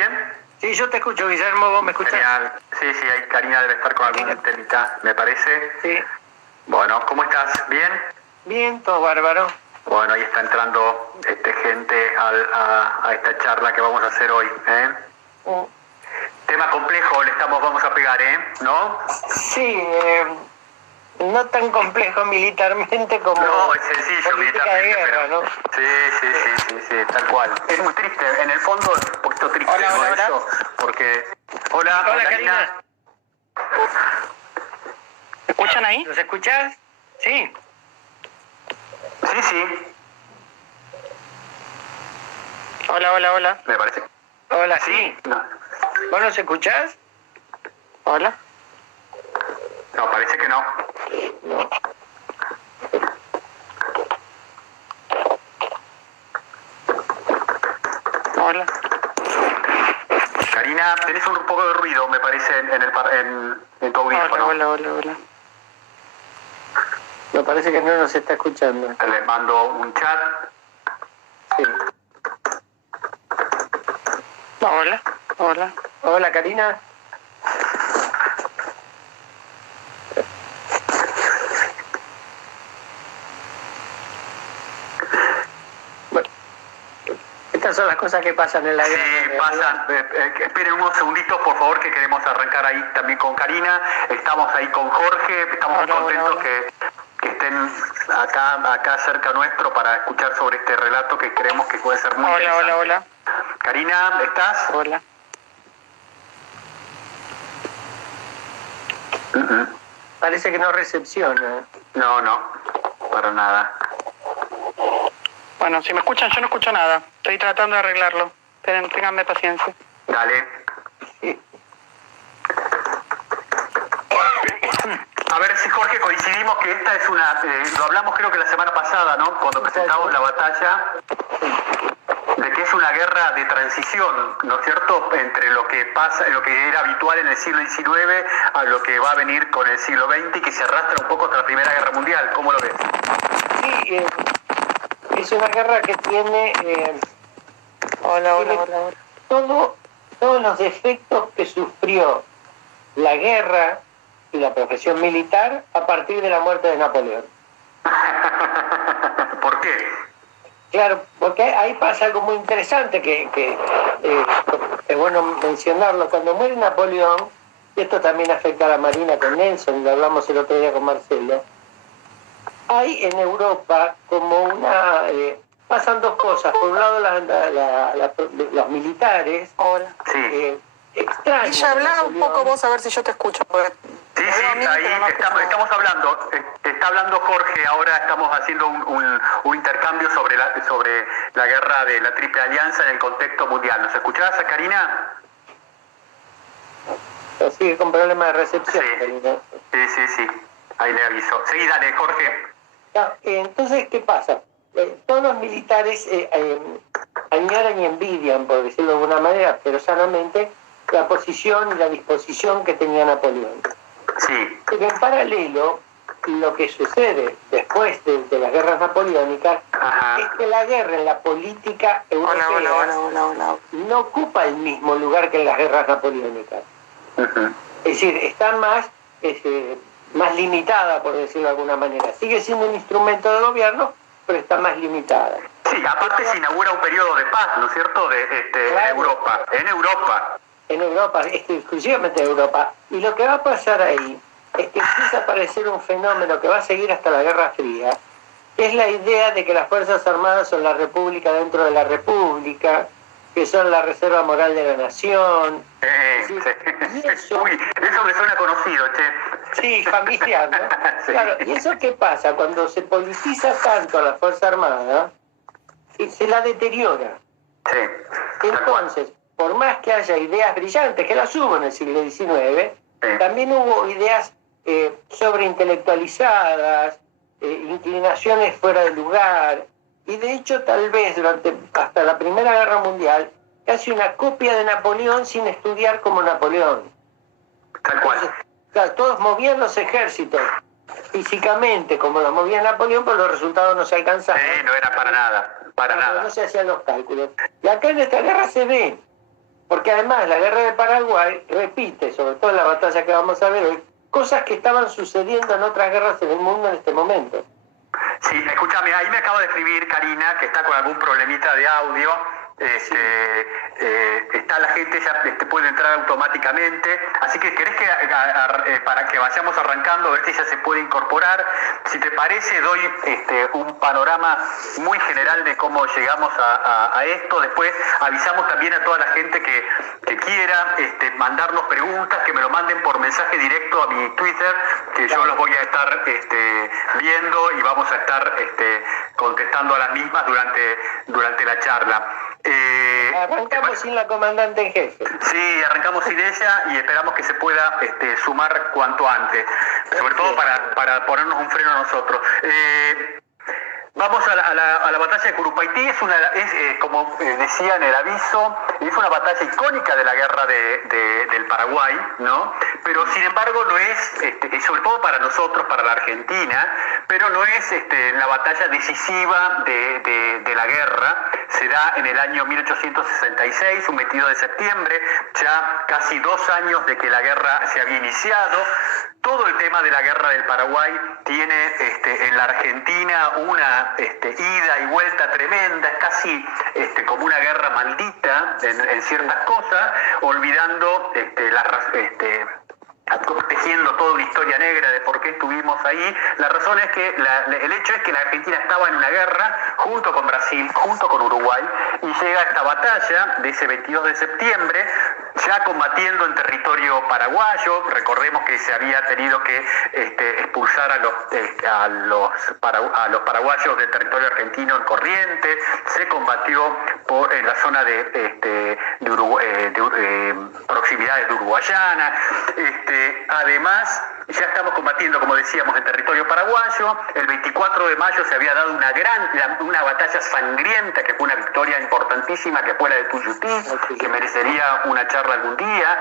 bien? Sí, yo te escucho, Guillermo, ¿vos me escuchás? Genial. Sí, ahí Karina debe estar con alguna temita, me parece. Sí. Bueno, ¿cómo estás? ¿Bien? Bien, todo bárbaro. Bueno, ahí está entrando gente a esta charla que vamos a hacer hoy. Tema complejo vamos a pegar, ¿no? Sí, no tan complejo militarmente como No, es sencillo política de militarmente, guerra, pero... ¿no? Sí, tal cual. Es muy triste, en el fondo es un poquito triste, Hola, ¿no? hola, hola. Eso, porque... Hola, Karina. ¿Me escuchan ahí? ¿Nos escuchás? Sí. Sí. Hola. Me parece. Hola, sí. No, ¿Vos nos escuchás? Hola. no, parece que no. No. Hola. Karina, tenés un poco de ruido, me parece, en tu audífono. Hola. Me parece que no nos está escuchando. Les mando un chat. Sí. Hola. Hola, Karina. Bueno, estas son las cosas que pasan en la guerra. Sí, pasan. Esperen unos segunditos, por favor, que queremos arrancar ahí también con Karina. Estamos ahí con Jorge. Estamos muy contentos que estén acá cerca nuestro para escuchar sobre este relato que creemos que puede ser muy interesante. Hola. Karina, ¿estás? Hola. Parece que no recepciona. No, para nada. Bueno, si me escuchan, yo no escucho nada. Estoy tratando de arreglarlo. Esperen, ténganme paciencia. Dale. Sí. A ver si, Jorge, coincidimos que esta es lo hablamos creo que la semana pasada, ¿no? Cuando presentamos la batalla, de que es una guerra de transición, ¿no es cierto?, entre lo que pasa, lo que era habitual en el siglo XIX a lo que va a venir con el siglo XX y que se arrastra un poco hasta la Primera Guerra Mundial. ¿Cómo lo ves? Sí, es una guerra que tiene... Hola. Todos los defectos que sufrió la guerra y la profesión militar a partir de la muerte de Napoleón. ¿Por qué? Claro, porque ahí pasa algo muy interesante que es bueno mencionarlo. Cuando muere Napoleón, y esto también afecta a la Marina con Nelson, lo hablamos el otro día con Marcelo, hay en Europa como pasan dos cosas. Por un lado, los militares extrañan. Y ya habla un poco vos a ver si yo te escucho. Sí, ahí estamos hablando. Está hablando Jorge, ahora estamos haciendo un intercambio sobre la guerra de la Triple Alianza en el contexto mundial. ¿Nos escuchás, Karina? Sigue con problemas de recepción. Sí. Ahí le aviso. Seguí, dale, Jorge. Entonces, ¿qué pasa? Todos los militares añoran y envidian, por decirlo de alguna manera, pero sanamente, la posición y la disposición que tenía Napoleón. Sí. Pero en paralelo, lo que sucede después de las guerras napoleónicas es que la guerra en la política europea Hola. no ocupa el mismo lugar que en las guerras napoleónicas. Es decir, está más limitada, por decirlo de alguna manera. Sigue siendo un instrumento de gobierno, pero está más limitada. Sí, aparte se inaugura un periodo de paz, ¿no es cierto?, Claro. En Europa. En Europa, exclusivamente en Europa. Y lo que va a pasar ahí es que empieza a aparecer un fenómeno que va a seguir hasta la Guerra Fría, que es la idea de que las Fuerzas Armadas son la república dentro de la república, que son la reserva moral de la nación. Y eso... Uy, eso me suena conocido, che. Sí, familiar, ¿no? Sí. Claro, ¿y eso qué pasa? Cuando se politiza tanto a la Fuerza Armada, se la deteriora. Sí. Entonces, por más que haya ideas brillantes, que las hubo en el siglo XIX, también hubo ideas sobreintelectualizadas, inclinaciones fuera de lugar, y de hecho tal vez hasta la Primera Guerra Mundial, casi una copia de Napoleón sin estudiar como Napoleón. Tal cual. Entonces, claro, todos movían los ejércitos físicamente como los movía Napoleón, pero los resultados no se alcanzaban. No era para nada. No se hacían los cálculos. Y acá en esta guerra se ve porque además la guerra de Paraguay repite, sobre todo en la batalla que vamos a ver hoy, cosas que estaban sucediendo en otras guerras en el mundo en este momento. Sí, escúchame, ahí me acaba de escribir Karina, que está con algún problemita de audio. Está la gente, ya puede entrar automáticamente, así que querés que para que vayamos arrancando, a ver si ya se puede incorporar. Si te parece, doy un panorama muy general de cómo llegamos a esto. Después avisamos también a toda la gente que quiera mandarnos preguntas, que me lo manden por mensaje directo a mi Twitter, que yo los voy a estar viendo y vamos a estar contestando a las mismas durante la charla. Arrancamos sin la comandante en jefe. Sí, arrancamos sin ella y esperamos que se pueda sumar cuanto antes, sobre todo para ponernos un freno a nosotros. Vamos a la batalla de Curupaytí. Como decía en el aviso, es una batalla icónica de la guerra del Paraguay, ¿no? Pero sin embargo lo es, sobre todo para nosotros, para la Argentina, pero no es la batalla decisiva de la guerra. Se da en el año 1866, un 22 de septiembre, ya casi 2 años de que la guerra se había iniciado. Todo el tema de la guerra del Paraguay tiene en la Argentina una ida y vuelta tremenda, es casi como una guerra maldita en ciertas cosas, olvidando tejiendo toda una historia negra de por qué estuvimos ahí. La razón es que el hecho es que la Argentina estaba en una guerra junto con Brasil, junto con Uruguay, y llega esta batalla de ese 22 de septiembre, ya combatiendo en territorio paraguayo. Recordemos que se había tenido que expulsar a los paraguayos del territorio argentino en Corrientes. Se combatió en la zona de proximidades de Uruguayana. Además, ya estamos combatiendo, como decíamos, en territorio paraguayo. El 24 de mayo se había dado una batalla sangrienta, que fue una victoria importantísima, que fue la de Tuyutí, que merecería una charla algún día.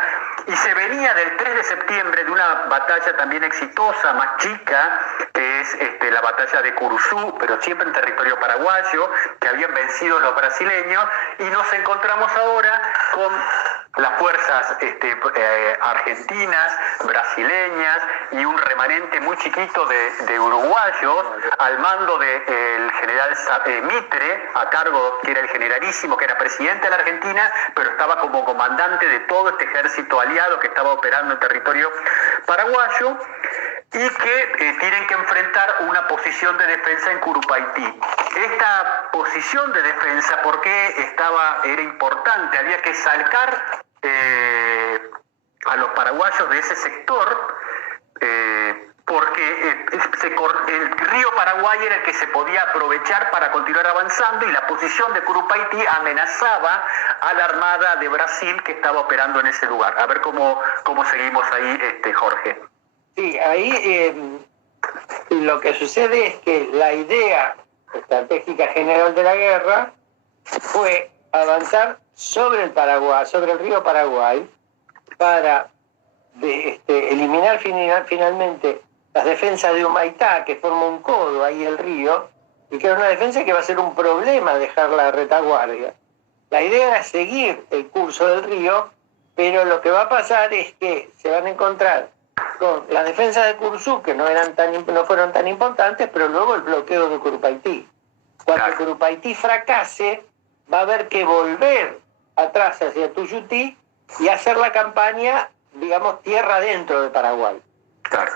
Y se venía del 3 de septiembre de una batalla también exitosa, más chica, que es la batalla de Curuzú, pero siempre en territorio paraguayo, que habían vencido los brasileños, y nos encontramos ahora con las fuerzas argentinas, brasileñas y un remanente muy chiquito de uruguayos al mando del general Mitre, a cargo, que era el generalísimo, que era presidente de la Argentina, pero estaba como comandante de todo este ejército aliado que estaba operando en territorio paraguayo, y que tienen que enfrentar una posición de defensa en Curupaytí. Esta posición de defensa, ¿por qué era importante? Había que sacar a los paraguayos de ese sector, porque el río Paraguay era el que se podía aprovechar para continuar avanzando, y la posición de Curupaytí amenazaba a la Armada de Brasil que estaba operando en ese lugar. A ver cómo seguimos ahí, Jorge. Sí, ahí lo que sucede es que la idea estratégica general de la guerra fue avanzar sobre el Paraguay, sobre el río Paraguay, para eliminar finalmente las defensas de Humaitá, que forma un codo ahí el río, y que era una defensa que va a ser un problema dejar la retaguardia. La idea era seguir el curso del río, pero lo que va a pasar es que se van a encontrar con las defensas de Curuzú, que no fueron tan importantes, pero luego el bloqueo de Curupaytí. Cuando Curupaytí fracase, va a haber que volver atrás hacia Tuyutí y hacer la campaña, digamos, tierra adentro de Paraguay.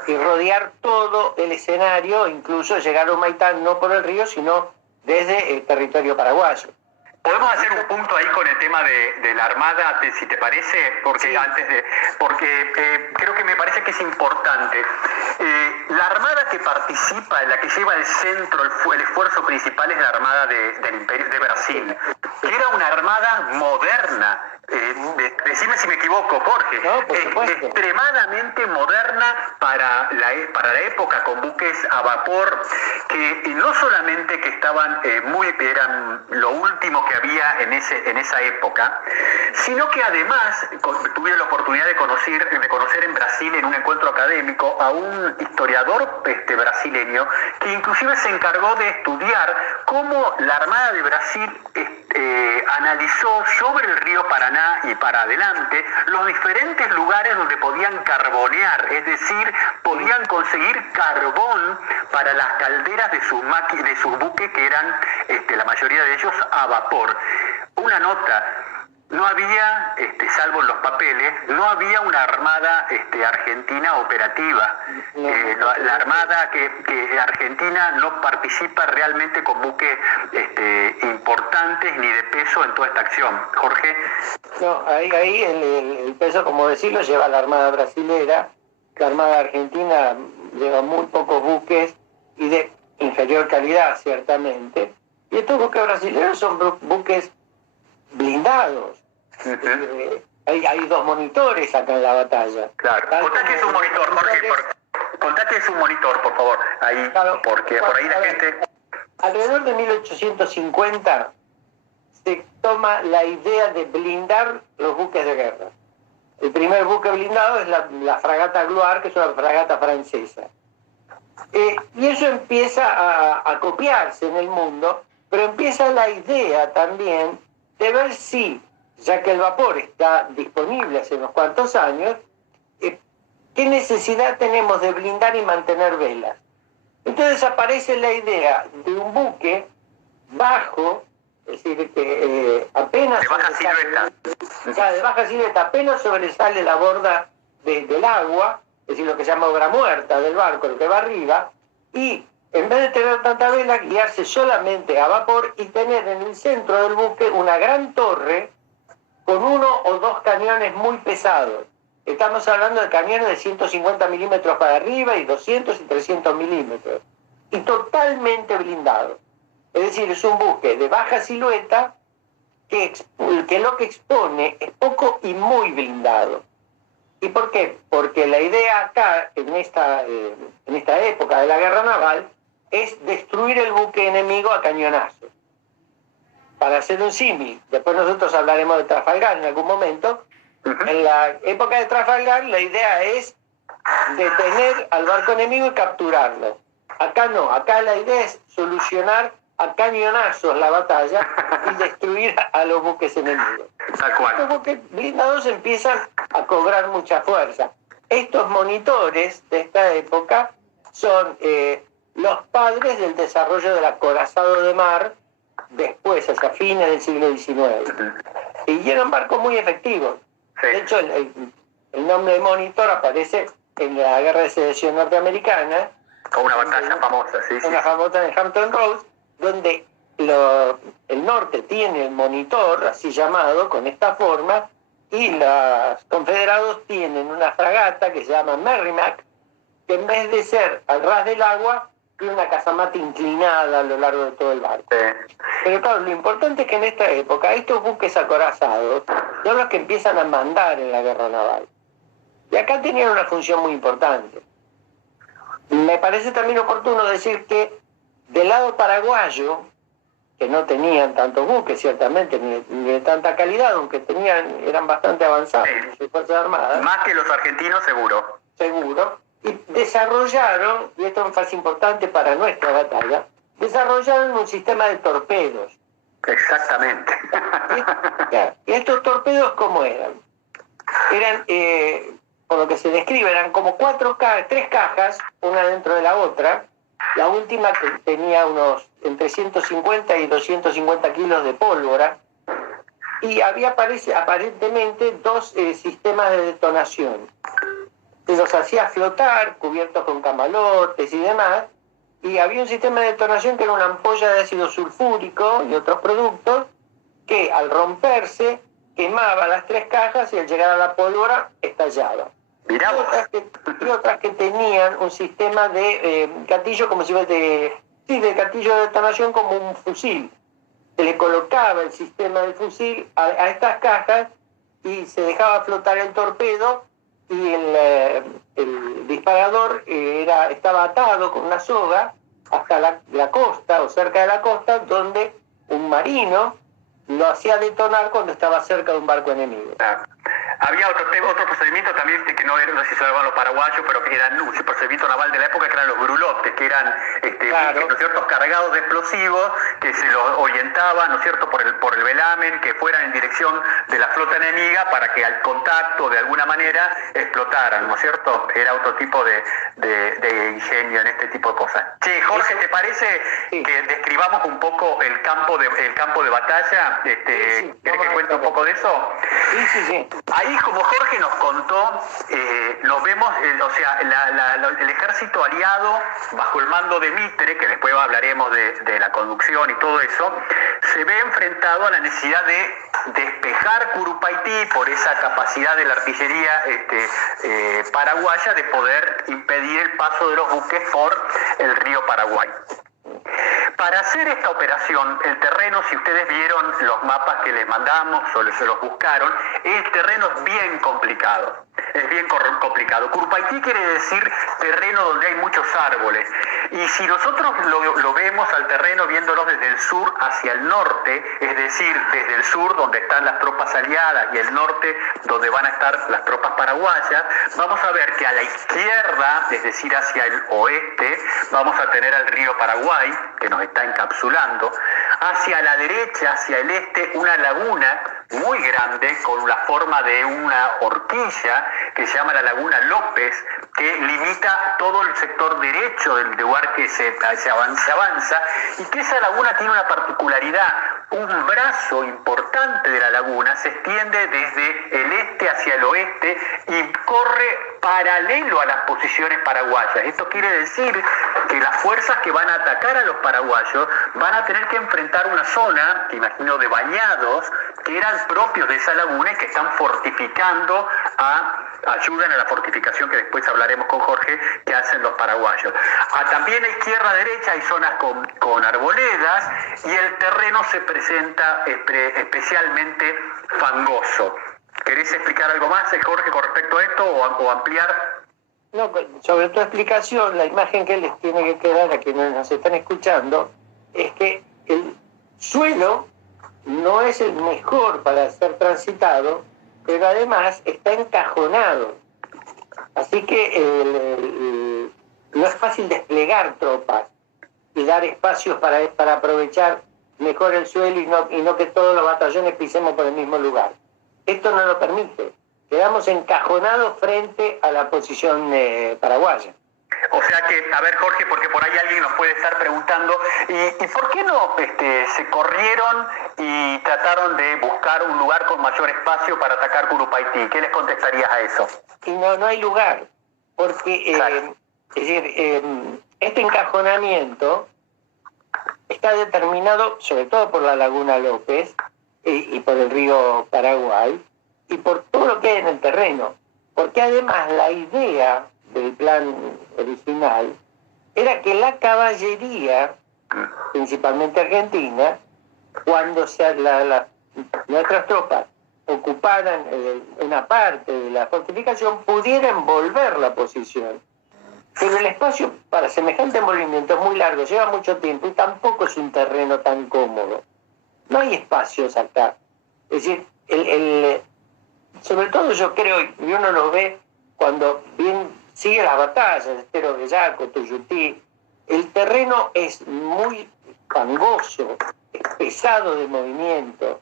Y rodear todo el escenario, incluso llegar a Humaitá no por el río, sino desde el territorio paraguayo. Podemos hacer un punto ahí con el tema de la Armada, si te parece, porque sí. Creo que me parece que es importante. La Armada que participa, la que lleva el centro, el esfuerzo principal, es la Armada del Imperio de Brasil, que era una armada moderna. Decime si me equivoco, Jorge. No, extremadamente moderna para la época, con buques a vapor que no solamente que eran lo último que había en esa época, sino que además tuve la oportunidad de conocer en Brasil, en un encuentro académico, a un historiador brasileño que inclusive se encargó de estudiar cómo la Armada de Brasil analizó sobre el río Paraná y para adelante los diferentes lugares donde podían carbonear, es decir, podían conseguir carbón para las calderas de sus buques, que eran la mayoría de ellos a vapor. Una nota: no había, salvo en los papeles, no había una armada argentina operativa. La armada que argentina no participa realmente con buques importantes ni de peso en toda esta acción. Jorge. No, ahí el peso, como decirlo, lleva la armada brasilera. La armada argentina lleva muy pocos buques y de inferior calidad, ciertamente. Y estos buques brasileños son buques blindados. Hay dos monitores acá en la batalla. Claro. Contá que es un monitor, Jorge. Contá que es un monitor, por favor. Ahí, claro, porque por ahí la gente... Alrededor de 1850 se toma la idea de blindar los buques de guerra. El primer buque blindado es la fragata Gloire, que es una fragata francesa. Y eso empieza a copiarse en el mundo, pero empieza la idea también de ver si, ya que el vapor está disponible hace unos cuantos años, ¿qué necesidad tenemos de blindar y mantener velas? Entonces aparece la idea de un buque bajo, es decir, que apenas... De baja silueta. De baja silueta, apenas sobresale la borda del agua, es decir, lo que se llama obra muerta del barco, lo que va arriba, y en vez de tener tanta vela, guiarse solamente a vapor y tener en el centro del buque una gran torre con 1 o 2 cañones muy pesados. Estamos hablando de cañones de 150 milímetros para arriba y 200 y 300 milímetros. Y totalmente blindado. Es decir, es un buque de baja silueta que lo que expone es poco y muy blindado. ¿Y por qué? Porque la idea acá, en esta época de la guerra naval, es destruir el buque enemigo a cañonazos. Para hacer un símil, después nosotros hablaremos de Trafalgar en algún momento. En la época de Trafalgar la idea es detener al barco enemigo y capturarlo. Acá no, acá la idea es solucionar a cañonazos la batalla y destruir a los buques enemigos. Los buques blindados empiezan a cobrar mucha fuerza. Estos monitores de esta época son los padres del desarrollo del acorazado de mar después, hacia fines del siglo XIX. Y eran barcos muy efectivos. De hecho, el nombre de monitor aparece en la Guerra de Secesión norteamericana. Una batalla famosa, sí. Una famosa en Hampton Roads, donde el norte tiene el monitor, así llamado, con esta forma, y los confederados tienen una fragata que se llama Merrimack, que en vez de ser al ras del agua, tiene una casamata inclinada a lo largo de todo el barco. Sí. Pero claro, lo importante es que en esta época estos buques acorazados son los que empiezan a mandar en la guerra naval. Y acá tenían una función muy importante. Me parece también oportuno decir que del lado paraguayo, que no tenían tantos buques, ciertamente, ni de tanta calidad, aunque eran bastante avanzados en sus fuerzas armadas. Más que los argentinos, seguro. Seguro. Y desarrollaron, y esto es un paso importante para nuestra batalla, desarrollaron un sistema de torpedos. Exactamente. ¿Y estos torpedos cómo eran? Eran, por lo que se describe, eran como 3 cajas, una dentro de la otra. La última que tenía unos entre 150 y 250 kilos de pólvora. Y había aparentemente 2 sistemas de detonación. Se los hacía flotar, cubiertos con camalotes y demás, y había un sistema de detonación que era una ampolla de ácido sulfúrico y otros productos, que al romperse quemaba las 3 cajas y al llegar a la pólvora estallaba. Y otras que tenían un sistema de gatillo, como si de gatillo de detonación como un fusil. Se le colocaba el sistema del fusil a estas cajas y se dejaba flotar el torpedo, y el disparador estaba atado con una soga hasta la costa o cerca de la costa, donde un marino lo hacía detonar cuando estaba cerca de un barco enemigo. Había otro procedimiento también que no era, no sé si se llamaban los paraguayos, pero que eran un procedimiento naval de la época, que eran los grulotes, que eran Claro. ¿no es cierto?, cargados de explosivos, que se los orientaban, ¿no es cierto?, por el velamen, que fueran en dirección de la flota enemiga para que al contacto de alguna manera explotaran, ¿no es cierto? Era otro tipo de ingenio en este tipo de cosas. Che, Jorge, ¿te parece que describamos un poco el campo de batalla? ¿Querés que cuente un poco de eso? Sí. Ahí, como Jorge nos contó, nos vemos, o sea, el ejército aliado, bajo el mando de Mitre, que después hablaremos de la conducción y todo eso, se ve enfrentado a la necesidad de despejar Curupaití por esa capacidad de la artillería paraguaya de poder impedir el paso de los buques por el río Paraguay. Para hacer esta operación, el terreno, si ustedes vieron los mapas que les mandamos o se los buscaron, el terreno es bien complicado. Es bien complicado. Curupaití quiere decir terreno donde hay muchos árboles. Y si nosotros lo vemos al terreno viéndolo desde el sur hacia el norte, es decir, desde el sur donde están las tropas aliadas y el norte donde van a estar las tropas paraguayas, vamos a ver que a la izquierda, es decir, hacia el oeste, vamos a tener al río Paraguay, que nos está encapsulando. Hacia la derecha, hacia el este, una laguna muy grande con la forma de una horquilla que se llama la Laguna López, que limita todo el sector derecho del lugar que se avanza, y que esa laguna tiene una particularidad. Un brazo importante de la laguna se extiende desde el este hacia el oeste y corre paralelo a las posiciones paraguayas. Esto quiere decir que las fuerzas que van a atacar a los paraguayos van a tener que enfrentar una zona, que imagino de bañados, que eran propios de esa laguna y que están fortificando ayudan a la fortificación, que después hablaremos con Jorge, que hacen los paraguayos. También a izquierda-derecha hay zonas con arboledas y el terreno se presenta especialmente fangoso. ¿Querés explicar algo más, Jorge, con respecto a esto o ampliar? No, sobre tu explicación, la imagen que les tiene que quedar a quienes nos están escuchando es que el suelo no es el mejor para ser transitado, pero además está encajonado. Así que no es fácil desplegar tropas y dar espacios para aprovechar mejor el suelo y no que todos los batallones pisemos por el mismo lugar. Esto no lo permite. Quedamos encajonados frente a la posición paraguaya. O sea que, a ver, Jorge, porque por ahí alguien nos puede estar preguntando, ¿y por qué no se corrieron y trataron de buscar un lugar con mayor espacio para atacar Curupaití? ¿Qué les contestarías a eso? Y no hay lugar, porque Claro. es decir, este encajonamiento está determinado sobre todo por la Laguna López y por el río Paraguay y por todo lo que hay en el terreno, porque además la idea del plan original era que la caballería, principalmente argentina, cuando nuestras tropas ocuparan una parte de la fortificación, pudiera envolver la posición. Pero el espacio para semejante movimiento es muy largo, lleva mucho tiempo y tampoco es un terreno tan cómodo. No hay espacios acá. Es decir, sobre todo yo creo, y uno lo ve cuando bien sigue las batallas, Estero Bellaco, Tuyutí, el terreno es muy fangoso, es pesado de movimiento.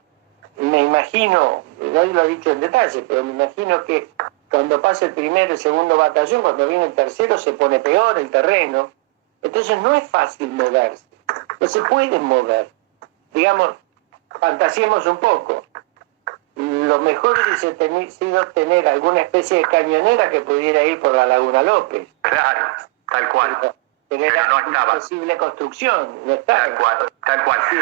Me imagino, no lo he dicho en detalle, pero me imagino que cuando pasa el primero y el segundo batallón, cuando viene el tercero, se pone peor el terreno. Entonces no es fácil moverse, no se pueden mover. Digamos, fantasiemos un poco. Lo mejor hubiese sido tener alguna especie de cañonera que pudiera ir por la Laguna López. Claro, tal cual. Pero era no estaba. imposible construcción, no estaba. Tal cual. Sí.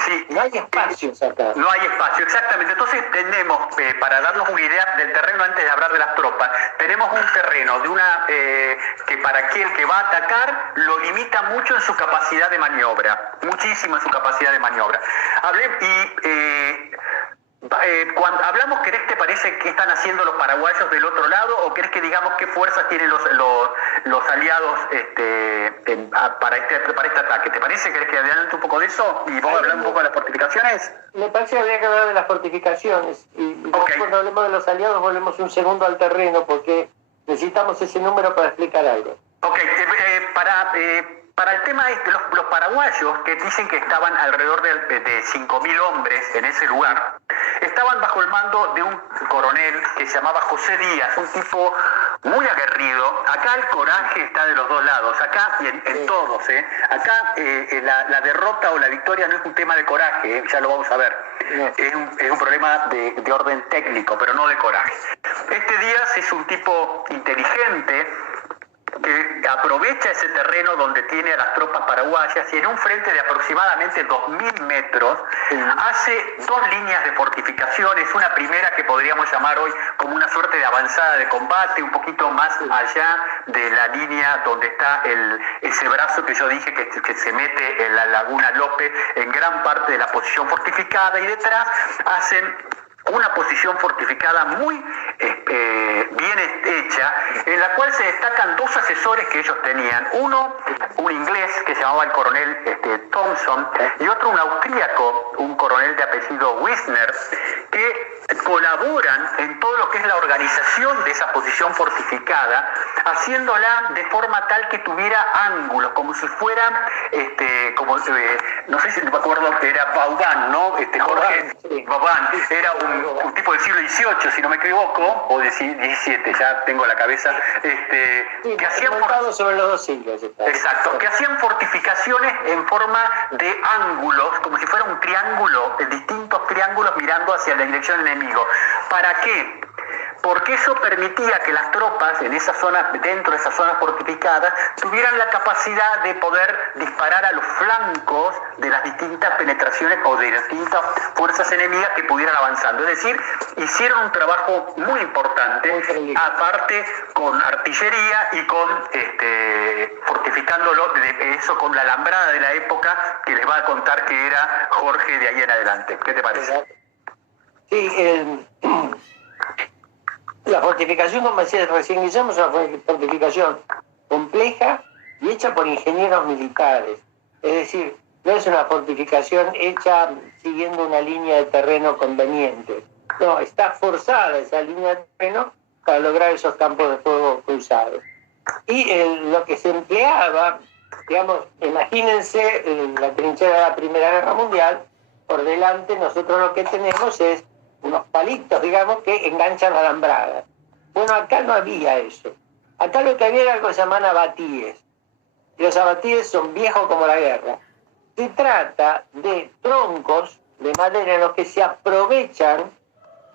Sí. No hay espacios acá. No hay espacio, exactamente. Entonces tenemos, para darnos una idea del terreno antes de hablar de las tropas, tenemos un terreno que para aquel que va a atacar lo limita mucho en su capacidad de maniobra, muchísimo en su capacidad de maniobra. Cuando hablamos, ¿crees que parece que están haciendo los paraguayos del otro lado o crees que digamos qué fuerzas tienen los aliados para este ataque? ¿Te parece? ¿Crees que adelante un poco de eso? Y vamos a hablar un poco de las fortificaciones. Me parece que habría que hablar de las fortificacionel Okay. Cuando hablemos de los aliados volvemos un segundo al terreno porque necesitamos ese número para explicar algo. Ok, para el tema de los paraguayos, que dicen que estaban alrededor de 5.000 hombres en ese lugar, estaban bajo el mando de un coronel que se llamaba José Díaz, un tipo muy aguerrido. Acá el coraje está de los dos lados, acá y en todos. Acá la derrota o la victoria no es un tema de coraje, ya lo vamos a ver. No. Es un problema de orden técnico, pero no de coraje. Este Díaz es un tipo inteligente, que aprovecha ese terreno donde tiene a las tropas paraguayas y en un frente de aproximadamente 2.000 metros hace dos líneas de fortificaciones, una primera que podríamos llamar hoy como una suerte de avanzada de combate, un poquito más allá de la línea donde está ese brazo que yo dije que se mete en la Laguna López, en gran parte de la posición fortificada, y detrás hacen una posición fortificada muy bien hecha, en la cual se destacan dos asesores que ellos tenían. Uno, un inglés que se llamaba el coronel Thompson, y otro un austríaco, un coronel de apellido Wisner, que colaboran en todo lo que es la organización de esa posición fortificada, haciéndola de forma tal que tuviera ángulos, como si fueran, no sé si me acuerdo, era Vauban, ¿no? Jorge Vauban, era un tipo del siglo XVIII, si no me equivoco, o del XVII, ya tengo la cabeza, que hacían sobre los dos siglos. Exacto, que hacían fortificaciones en forma de ángulos, como si fuera un triángulo, distintos triángulos mirando hacia la dirección enemigo. ¿Para qué? Porque eso permitía que las tropas en esa zona, dentro de esas zonas fortificadas, tuvieran la capacidad de poder disparar a los flancos de las distintas penetraciones o de las distintas fuerzas enemigas que pudieran avanzando. Es decir, hicieron un trabajo muy importante, aparte con artillería y con fortificándolo, eso con la alambrada de la época, que les va a contar que era Jorge de ahí en adelante. ¿Qué te parece? Sí, la fortificación, como decía recién Guillermo, es una fortificación compleja y hecha por ingenieros militares. Es decir, no es una fortificación hecha siguiendo una línea de terreno conveniente. No, está forzada esa línea de terreno para lograr esos campos de fuego cruzados. Y lo que se empleaba, digamos, imagínense la trinchera de la Primera Guerra Mundial, por delante nosotros lo que tenemos es unos palitos, digamos, que enganchan alambradas. Bueno, acá no había eso. Acá lo que había era algo que se llaman abatíes. Y los abatíes son viejos como la guerra. Se trata de troncos de madera en los que se aprovechan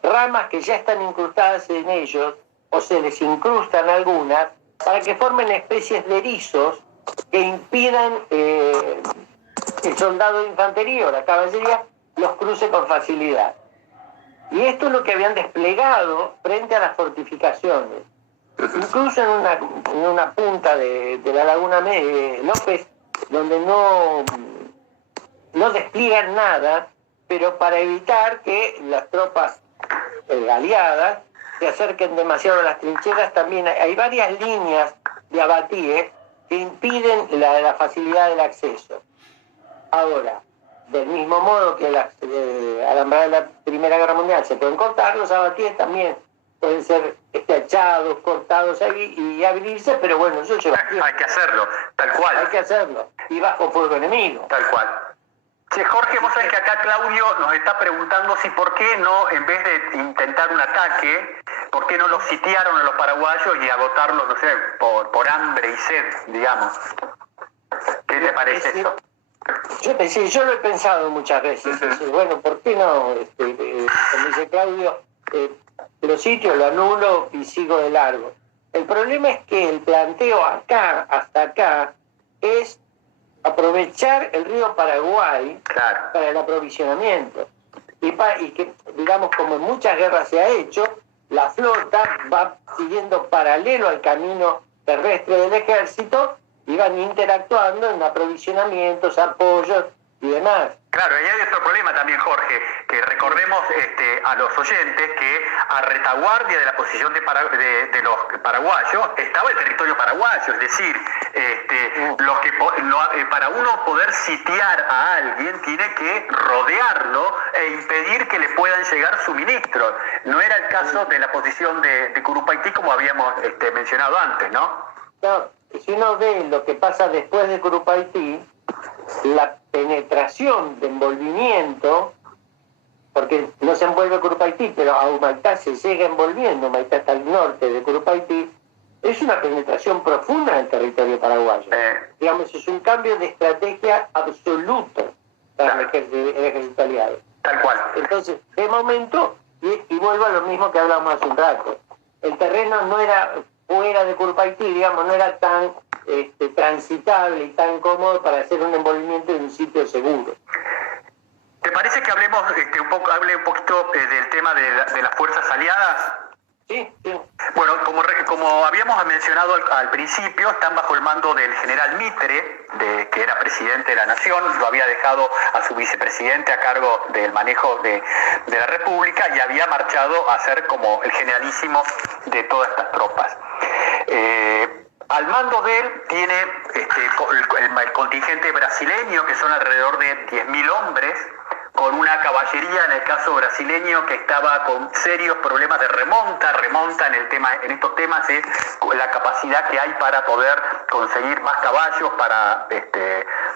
ramas que ya están incrustadas en ellos, o se les incrustan algunas, para que formen especies de erizos que impidan el soldado de infantería o la caballería los cruce con facilidad. Y esto es lo que habían desplegado frente a las fortificaciones. Incluso en una punta de la Laguna López, donde no despliegan nada, pero para evitar que las tropas aliadas se acerquen demasiado a las trincheras, también hay varias líneas de abatíes que impiden la facilidad del acceso. Ahora, del mismo modo que las alambradas de la Primera Guerra Mundial se pueden cortar, los abatíes también pueden ser echados, cortados y abrirse, pero bueno, eso lleva tiempo. Hay que hacerlo, tal cual. Hay que hacerlo, y bajo fuego enemigo. Tal cual. Che, Jorge, vos sabés que acá Claudio nos está preguntando si por qué no, en vez de intentar un ataque, por qué no los sitiaron a los paraguayos y agotarlos, no sé, por hambre y sed, digamos. ¿Qué te parece eso? Yo lo he pensado muchas veces. Bueno, ¿por qué no? Como dice Claudio, los sitios lo anulo y sigo de largo. El problema es que el planteo hasta acá, es aprovechar el río Paraguay para el aprovisionamiento. Y que, digamos, como en muchas guerras se ha hecho, la flota va siguiendo paralelo al camino terrestre del ejército y van interactuando en aprovisionamientos, apoyos y demás. Claro, y hay otro problema también, Jorge, que recordemos a los oyentes que a retaguardia de la posición de los paraguayos estaba el territorio paraguayo, es decir, los que para uno poder sitiar a alguien tiene que rodearlo e impedir que le puedan llegar suministros. No era el caso de la posición de Curupaití como habíamos mencionado antes, ¿no? No, si uno ve lo que pasa después de Curupaití, la penetración de envolvimiento, porque no se envuelve Curupaití, pero a Humaitá se llega envolviendo, Humaitá está al norte de Curupaití, es una penetración profunda en el territorio paraguayo. Digamos, es un cambio de estrategia absoluto para el ejército aliado. Tal cual. Entonces, de momento, y vuelvo a lo mismo que hablamos hace un rato, el terreno no era fuera de Curupaití, digamos, no era tan transitable y tan cómodo para hacer un envolvimiento en un sitio seguro. ¿Te parece que hablemos hable un poquito del tema de las fuerzas aliadas? Sí, sí. Bueno, como habíamos mencionado al principio, están bajo el mando del general Mitre, que era presidente de la Nación, lo había dejado a su vicepresidente a cargo del manejo de la República y había marchado a ser como el generalísimo de todas estas tropas. Al mando de él tiene el contingente brasileño, que son alrededor de 10.000 hombres, con una caballería en el caso brasileño que estaba con serios problemas de remonta en estos temas es la capacidad que hay para poder conseguir más caballos para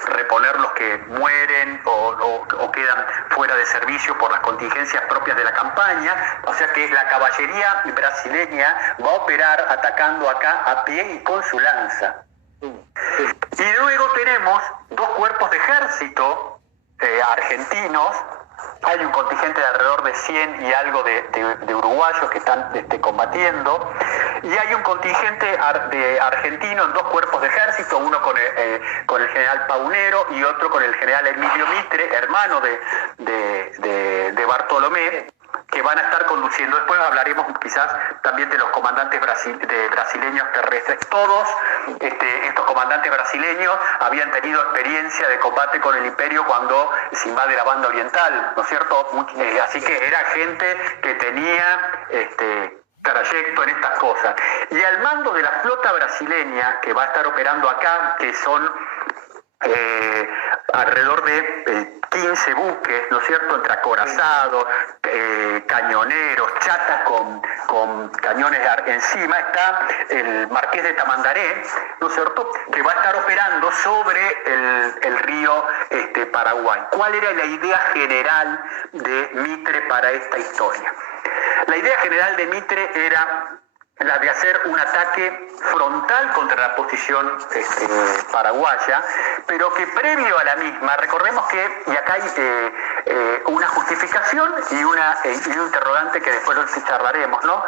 reponer los que mueren o quedan fuera de servicio por las contingencias propias de la campaña, o sea que la caballería brasileña va a operar atacando acá a pie y con su lanza. Y luego tenemos dos cuerpos de ejército argentinos, hay un contingente de alrededor de 100 y algo de uruguayos que están combatiendo, y hay un contingente de argentino en dos cuerpos de ejército, uno con el general Paunero y otro con el general Emilio Mitre, hermano de Bartolomé, que van a estar conduciendo. Después hablaremos quizás también de los comandantes brasileños terrestres. Todos estos comandantes brasileños habían tenido experiencia de combate con el imperio cuando se invade la banda oriental, ¿no es cierto? Así que era gente que tenía trayecto en estas cosas. Y al mando de la flota brasileña que va a estar operando acá, que son alrededor de 15 buques, ¿no es cierto?, entre acorazados, cañoneros, chatas con cañones encima, está el Marqués de Tamandaré, ¿no es cierto?, que va a estar operando sobre el río Paraguay. ¿Cuál era la idea general de Mitre para esta historia? La idea general de Mitre era la de hacer un ataque frontal contra la posición paraguaya, pero que previo a la misma, recordemos que, y acá hay una justificación y un interrogante que después lo charlaremos, ¿no?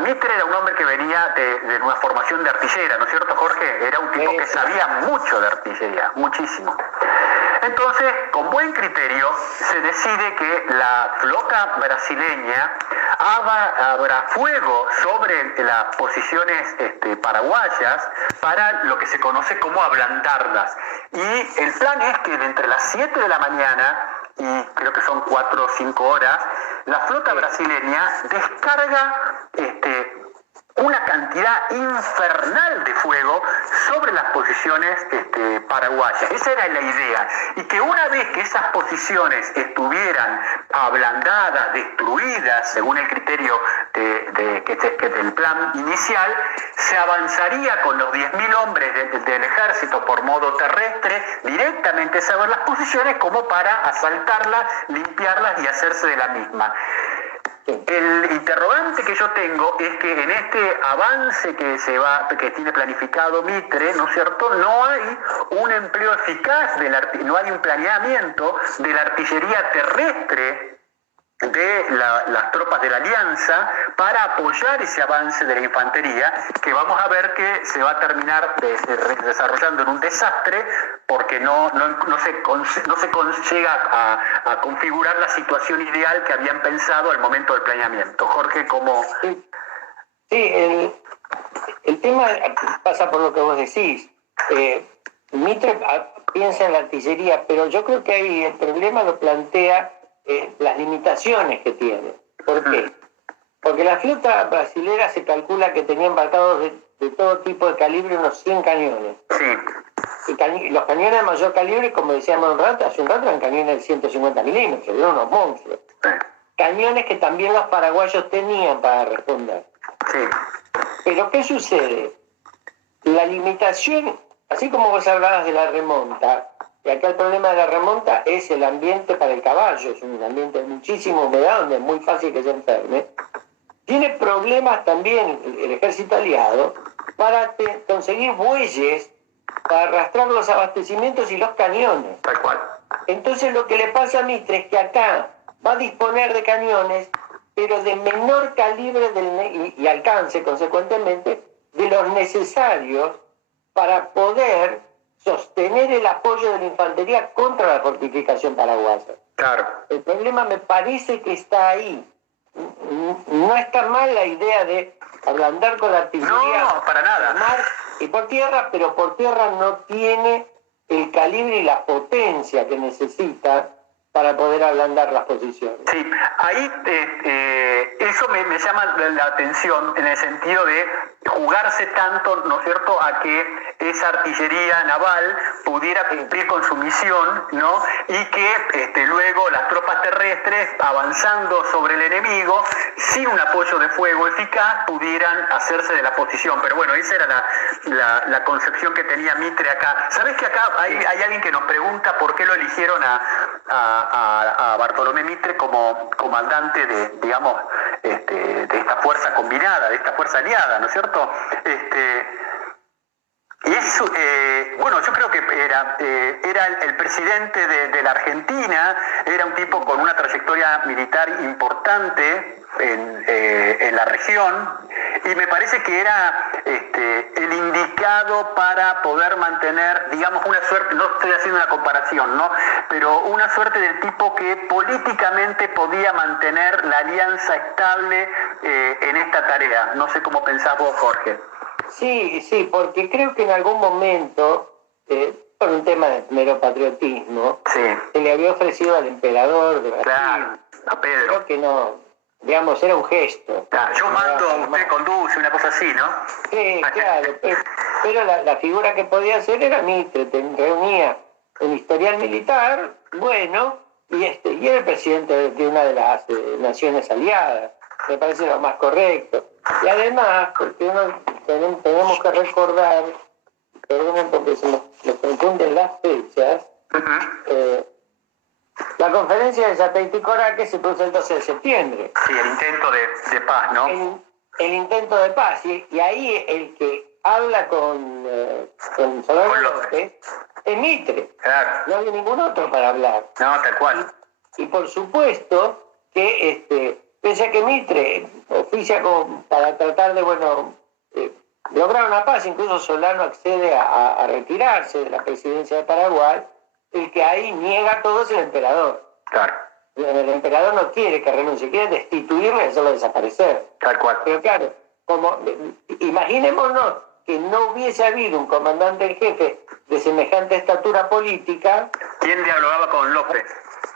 Mitre era un hombre que venía de una formación de artillera, ¿no es cierto, Jorge? Era un tipo que sabía mucho de artillería, muchísimo. Entonces, con buen criterio, se decide que la flota brasileña abra fuego sobre las posiciones paraguayas para lo que se conoce como ablandarlas. Y el plan es que de entre las 7 de la mañana, y creo que son 4 o 5 horas, la flota brasileña descarga una cantidad infernal de fuego sobre las posiciones paraguayas. Esa era la idea. Y que una vez que esas posiciones estuvieran ablandadas, destruidas, según el criterio del plan inicial, se avanzaría con los 10.000 hombres del ejército por modo terrestre directamente sobre las posiciones como para asaltarlas, limpiarlas y hacerse de la misma. El interrogante que yo tengo es que en este avance que tiene planificado Mitre, ¿no es cierto?, no hay un empleo eficaz, no hay un planeamiento de la artillería terrestre de las tropas de la Alianza para apoyar ese avance de la infantería, que vamos a ver que se va a terminar desarrollando en un desastre porque no se llega a configurar la situación ideal que habían pensado al momento del planeamiento. Jorge, ¿cómo? Sí, el tema pasa por lo que vos decís. Mitre piensa en la artillería, pero yo creo que ahí el problema lo plantea las limitaciones que tiene. ¿Por qué? Porque la flota brasilera se calcula que tenía embarcados de todo tipo de calibre unos 100 cañones. Sí. Y los cañones de mayor calibre, como decíamos hace un rato, eran cañones de 150 milímetros, eran unos monstruos. Sí. Cañones que también los paraguayos tenían para responder. Sí. Pero ¿qué sucede? La limitación, así como vos hablabas de la remonta, y acá el problema de la remonta es el ambiente para el caballo, es un ambiente de muchísima humedad donde es muy fácil que se enferme. Tiene problemas también el ejército aliado para conseguir bueyes para arrastrar los abastecimientos y los cañones. Tal cual. Entonces lo que le pasa a Mitre es que acá va a disponer de cañones, pero de menor calibre y alcance, consecuentemente, de los necesarios para poder sostener el apoyo de la infantería contra la fortificación paraguaya. Claro. El problema me parece que está ahí. No está mal la idea de ablandar con la artillería. No, para nada. Mar y por tierra, pero por tierra no tiene el calibre y la potencia que necesita para poder ablandar las posiciones. Sí, ahí eso me llama la atención en el sentido de jugarse tanto, ¿no es cierto?, a que esa artillería naval pudiera cumplir con su misión, ¿no? Y que luego las tropas terrestres, avanzando sobre el enemigo, sin un apoyo de fuego eficaz, pudieran hacerse de la posición. Pero bueno, esa era la concepción que tenía Mitre acá. ¿Sabés que acá hay alguien que nos pregunta por qué lo eligieron a Bartolomé Mitre como comandante de esta fuerza combinada, de esta fuerza aliada, ¿no es cierto? Y eso, bueno, yo creo que era el presidente de la Argentina, era un tipo con una trayectoria militar importante en la región, y me parece que era el indicado para poder mantener, digamos, una suerte, no estoy haciendo una comparación, ¿no?, pero una suerte del tipo que políticamente podía mantener la alianza estable en esta tarea. No sé cómo pensás vos, Jorge. Sí, porque creo que en algún momento, por un tema de mero patriotismo, Sí. se le había ofrecido al emperador de Brasil. Claro, a Pedro. Creo que no, digamos, era un gesto. Claro, yo mando, usted conduce, una cosa así, ¿no? Sí, claro, pero la figura que podía hacer era Mitre, reunía un historial militar, bueno, y era el presidente de una de las naciones aliadas, me parece lo más correcto. Y además, porque tenemos que recordar, perdonen porque se me confunden las fechas, la conferencia de Sateipicoraque se produce el 12 de septiembre. Sí, el intento de paz, ¿no? El intento de paz, y ahí el que habla con Solano López es Mitre. Claro. No había ningún otro para hablar. No, tal cual. Y por supuesto que pese a que Mitre oficia para tratar de, lograr una paz, incluso Solano accede a retirarse de la presidencia de Paraguay, el que ahí niega todo es el emperador. Claro. El emperador no quiere que renuncie, quiere destituirlo y hacerlo desaparecer. Tal cual. Pero claro, imaginémonos que no hubiese habido un comandante en jefe de semejante estatura política. ¿Quién dialogaba con López?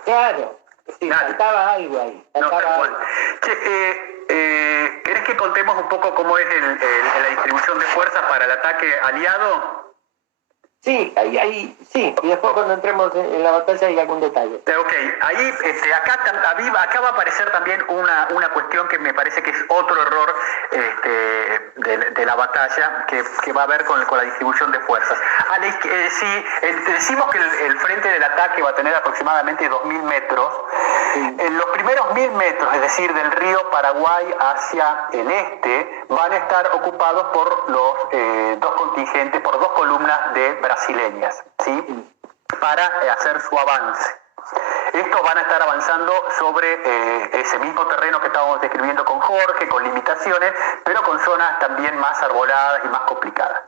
Claro, sí, faltaba algo ahí. No, tal cual. Che, ¿querés que contemos un poco cómo es la distribución de fuerzas para el ataque aliado? Sí, sí, y después cuando entremos en la batalla hay algún detalle. Ok, ahí acá va a aparecer también una cuestión que me parece que es otro error de la batalla que va a ver con la distribución de fuerzas. Si decimos que el frente del ataque va a tener aproximadamente 2.000 metros, en los primeros 1.000 metros, es decir, del río Paraguay hacia el este, van a estar ocupados por los dos contingentes, por dos columnas de brasileñas, ¿sí?, para hacer su avance. Estos van a estar avanzando sobre ese mismo terreno que estábamos describiendo con Jorge, con limitaciones, pero con zonas también más arboladas y más complicadas.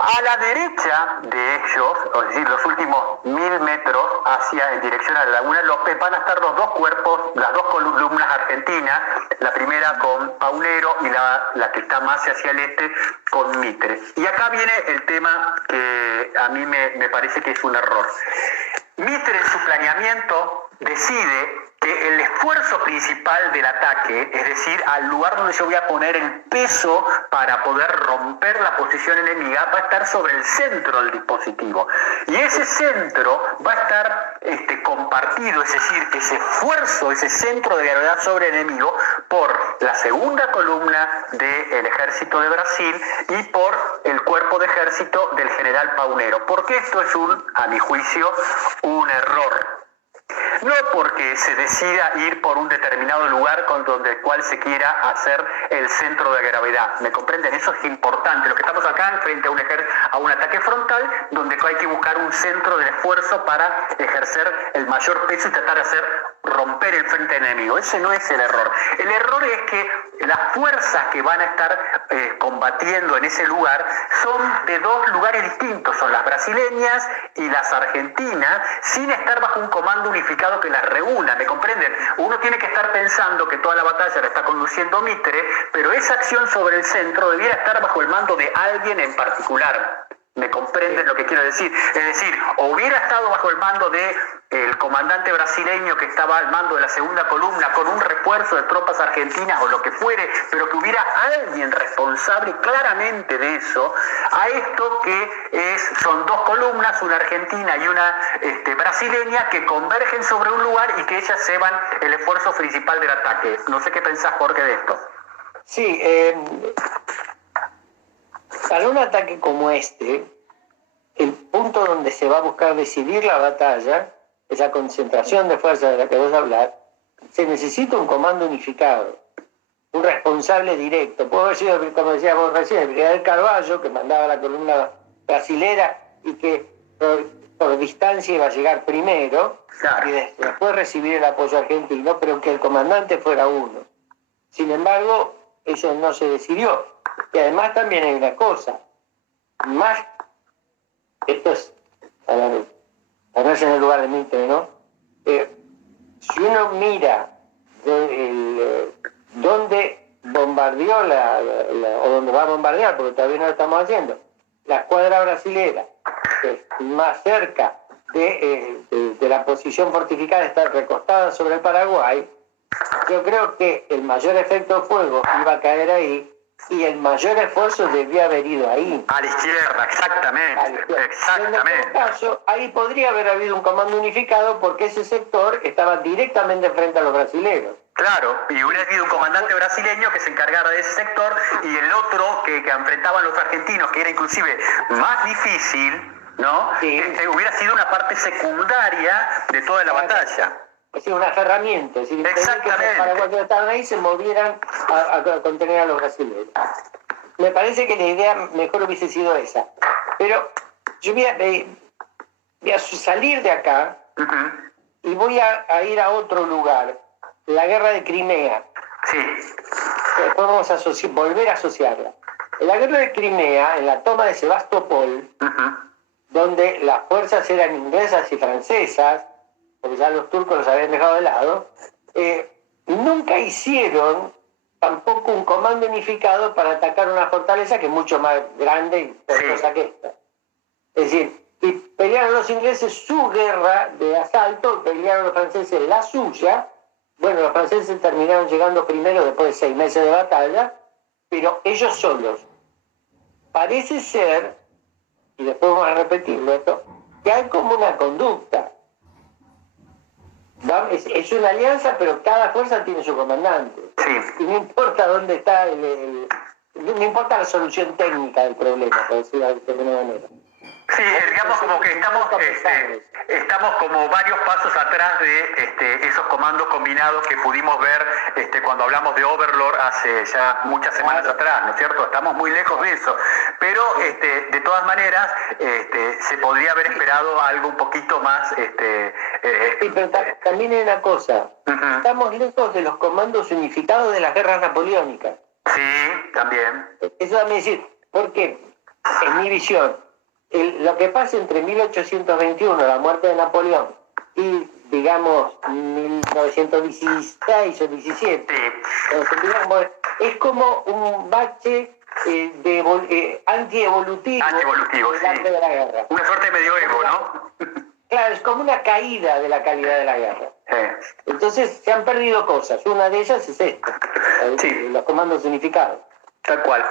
A la derecha de ellos, es decir, los últimos 1000 metros hacia en dirección a la Laguna López, van a estar los dos cuerpos, las dos columnas argentinas, la primera con Paunero y la que está más hacia el este con Mitre. Y acá viene el tema que a mí me parece que es un error. Mitre en su planeamiento decide que el esfuerzo principal del ataque, es decir, al lugar donde yo voy a poner el peso para poder romper la posición enemiga, va a estar sobre el centro del dispositivo. Y ese centro va a estar compartido, es decir, ese esfuerzo, ese centro de gravedad sobre el enemigo, por la segunda columna del ejército de Brasil y por el cuerpo de ejército del general Paunero. Porque esto es a mi juicio, un error. No porque se decida ir por un determinado lugar con donde el cual se quiera hacer el centro de gravedad. ¿Me comprenden? Eso es importante. Lo que estamos acá frente a un ataque frontal donde hay que buscar un centro de esfuerzo para ejercer el mayor peso y tratar de romper el frente enemigo. Ese no es el error. El error es que las fuerzas que van a estar combatiendo en ese lugar son de dos lugares distintos. Son las brasileñas y las argentinas, sin estar bajo un comando unificado que las reúna, ¿me comprenden? Uno tiene que estar pensando que toda la batalla la está conduciendo Mitre, pero esa acción sobre el centro debiera estar bajo el mando de alguien en particular. ¿Me comprenden lo que quiero decir? Es decir, o hubiera estado bajo el mando del comandante brasileño que estaba al mando de la segunda columna con un refuerzo de tropas argentinas o lo que fuere, pero que hubiera alguien responsable claramente de eso, a esto que son dos columnas, una argentina y una brasileña, que convergen sobre un lugar y que ellas llevan el esfuerzo principal del ataque. No sé qué pensás, Jorge, de esto. Sí, para un ataque como este, el punto donde se va a buscar decidir la batalla, esa concentración de fuerza de la que vos hablar, se necesita un comando unificado, un responsable directo. Puede haber sido, como decíamos recién, el brigadier Carvalho, que mandaba la columna brasilera y que por distancia iba a llegar primero, claro, y después recibir el apoyo argentino, pero que el comandante fuera uno. Sin embargo, eso no se decidió. Y además también hay una cosa, más, esto es para ponerse en el lugar de Mitre, ¿no? Si uno mira dónde bombardeó o dónde va a bombardear, porque todavía no lo estamos haciendo, la escuadra brasilera, más cerca de la posición fortificada, está recostada sobre el Paraguay, yo creo que el mayor efecto de fuego iba a caer ahí y el mayor esfuerzo debía haber ido ahí. A la izquierda, exactamente. Exactamente. En este caso, ahí podría haber habido un comando unificado porque ese sector estaba directamente frente a los brasileños. Claro, y hubiera habido un comandante brasileño que se encargara de ese sector y el otro que enfrentaban los argentinos, que era inclusive más difícil, ¿no? Sí. Hubiera sido una parte secundaria de toda la batalla. Es decir, un aferramiento, es decir, exactamente, que los paraguayos que estaban ahí se movieran a contener a los brasileños. Me parece que la idea mejor hubiese sido esa. Pero yo voy a salir de acá y voy a ir a otro lugar, la guerra de Crimea. Sí. Después vamos a volver a asociarla. En la guerra de Crimea, en la toma de Sebastopol, donde las fuerzas eran inglesas y francesas, porque ya los turcos los habían dejado de lado, nunca hicieron tampoco un comando unificado para atacar una fortaleza que es mucho más grande y poderosa que esta. Es decir, y pelearon los ingleses su guerra de asalto, pelearon los franceses la suya. Bueno, los franceses terminaron llegando primero después de 6 meses de batalla, pero ellos solos. Parece ser, y después vamos a repetirlo esto, que hay como una conducta. Es una alianza, pero cada fuerza tiene su comandante. Sí. Y no importa dónde está no importa la solución técnica del problema, por decirlo de alguna manera. Sí, digamos como que estamos como varios pasos atrás de esos comandos combinados que pudimos ver cuando hablamos de Overlord hace ya muchas semanas atrás, ¿no es cierto? Estamos muy lejos de eso, pero de todas maneras se podría haber esperado algo un poquito más. Sí, pero también hay una cosa, estamos lejos de los comandos unificados de las guerras napoleónicas. Sí, también. Eso también decir, ¿por qué? en mi visión, lo que pasa entre 1821, la muerte de Napoleón, y digamos 1916 o 17, es como un bache antievolutivo Antievolutivo, del arte de la guerra. Una suerte de medioevo, ¿no? Claro, es como una caída de la calidad de la guerra. Entonces se han perdido cosas. Una de ellas es esta, los comandos unificados. Tal cual.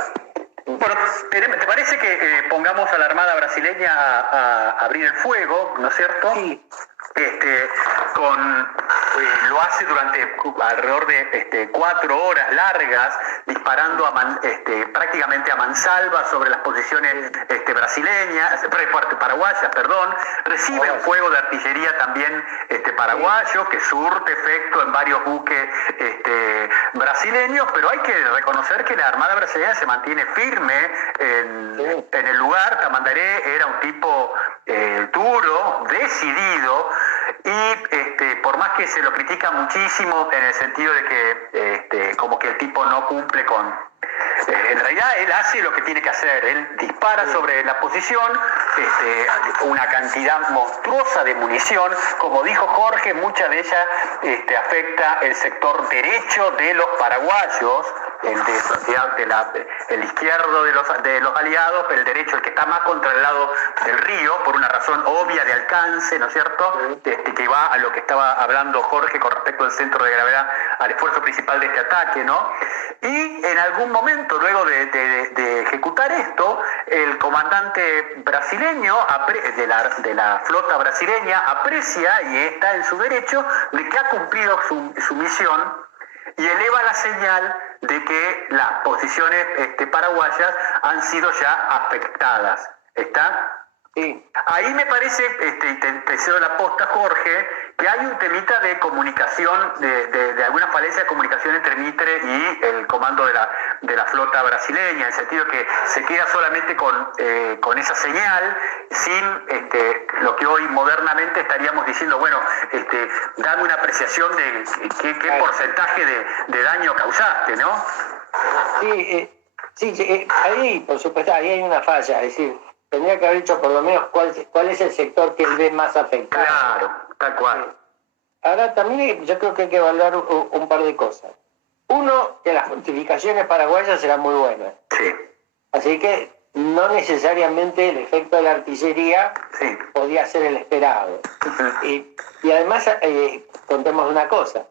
Bueno, ¿te parece que pongamos a la Armada brasileña a abrir el fuego, ¿no es cierto? Sí. Lo hace durante alrededor de 4 horas largas, disparando prácticamente a mansalva sobre las posiciones brasileñas, paraguayas, perdón. Recibe un fuego de artillería también paraguayo, que surte efecto en varios buques brasileños, pero hay que reconocer que la Armada brasileña se mantiene firme en el lugar. Tamandaré era un tipo duro, decidido, y por más que se lo critica muchísimo en el sentido de que como que el tipo no cumple con... en realidad él hace lo que tiene que hacer, él dispara sobre la posición, una cantidad monstruosa de munición, como dijo Jorge, mucha de ella afecta el sector derecho de los paraguayos, el izquierdo de los aliados, pero el derecho, el que está más contra el lado del río, por una razón obvia de alcance, ¿no es cierto? Que va a lo que estaba hablando Jorge con respecto al centro de gravedad, al esfuerzo principal de este ataque, ¿no? Y en algún momento, luego de ejecutar esto, el comandante brasileño de la flota brasileña aprecia, y está en su derecho, de que ha cumplido su misión, y eleva la señal de que las posiciones paraguayas han sido ya afectadas. ¿Está? Sí. Ahí me parece, te cedo la posta, Jorge, que hay un temita de comunicación, de alguna falencia de comunicación entre Mitre y el comando de la flota brasileña, en el sentido que se queda solamente con esa señal, sin lo que hoy modernamente estaríamos diciendo, bueno, dame una apreciación de qué porcentaje de daño causaste, ¿no? Sí, ahí, por supuesto, ahí hay una falla, es decir, tendría que haber dicho por lo menos cuál es el sector que él ve más afectado. Claro, tal cual. Ahora también yo creo que hay que evaluar un par de cosas. Uno, que las fortificaciones paraguayas serán muy buenas. Sí. Así que no necesariamente el efecto de la artillería podía ser el esperado. Y además, contemos una cosa.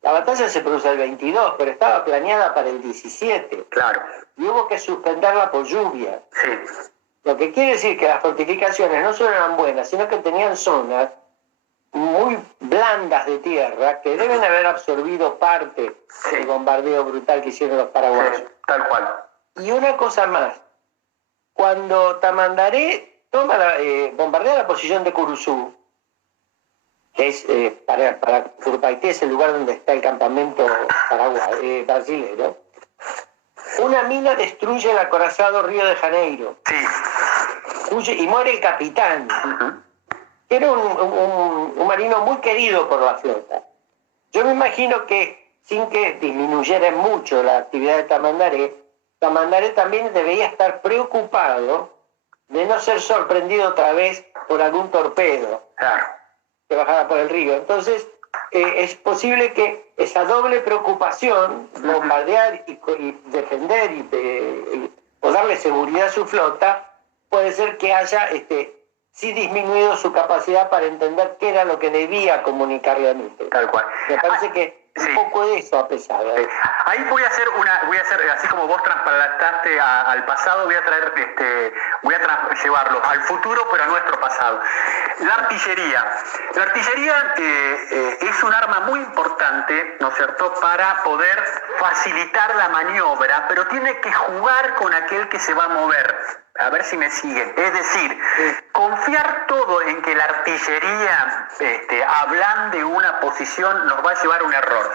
La batalla se produce el 22, pero estaba planeada para el 17. Claro. Y hubo que suspenderla por lluvia. Sí. Lo que quiere decir que las fortificaciones no solo eran buenas, sino que tenían zonas muy blandas de tierra que deben haber absorbido parte del bombardeo brutal que hicieron los paraguayos. Sí, tal cual. Y una cosa más, cuando Tamandaré bombardea la posición de Curuzú, que es para Curupayté, es el lugar donde está el campamento brasileño, una mina destruye el acorazado Río de Janeiro. Sí. Y muere el capitán. Era un marino muy querido por la flota. Yo me imagino que, sin que disminuyera mucho la actividad de Tamandaré también debería estar preocupado de no ser sorprendido otra vez por algún torpedo que bajara por el río. Entonces, es posible que esa doble preocupación, bombardear y defender o darle seguridad a su flota, puede ser que haya sí disminuido su capacidad para entender qué era lo que debía comunicarle a Mitre. Tal cual. Me parece que un poco de eso ha pesado. Ahí voy a hacer así como vos transplantaste al pasado, voy a llevarlo al futuro, pero a nuestro pasado. La artillería es un arma muy importante, ¿no es cierto?, para poder facilitar la maniobra, pero tiene que jugar con aquel que se va a mover. A ver si me siguen. Es decir, confiar todo en que la artillería ablande una posición nos va a llevar a un error.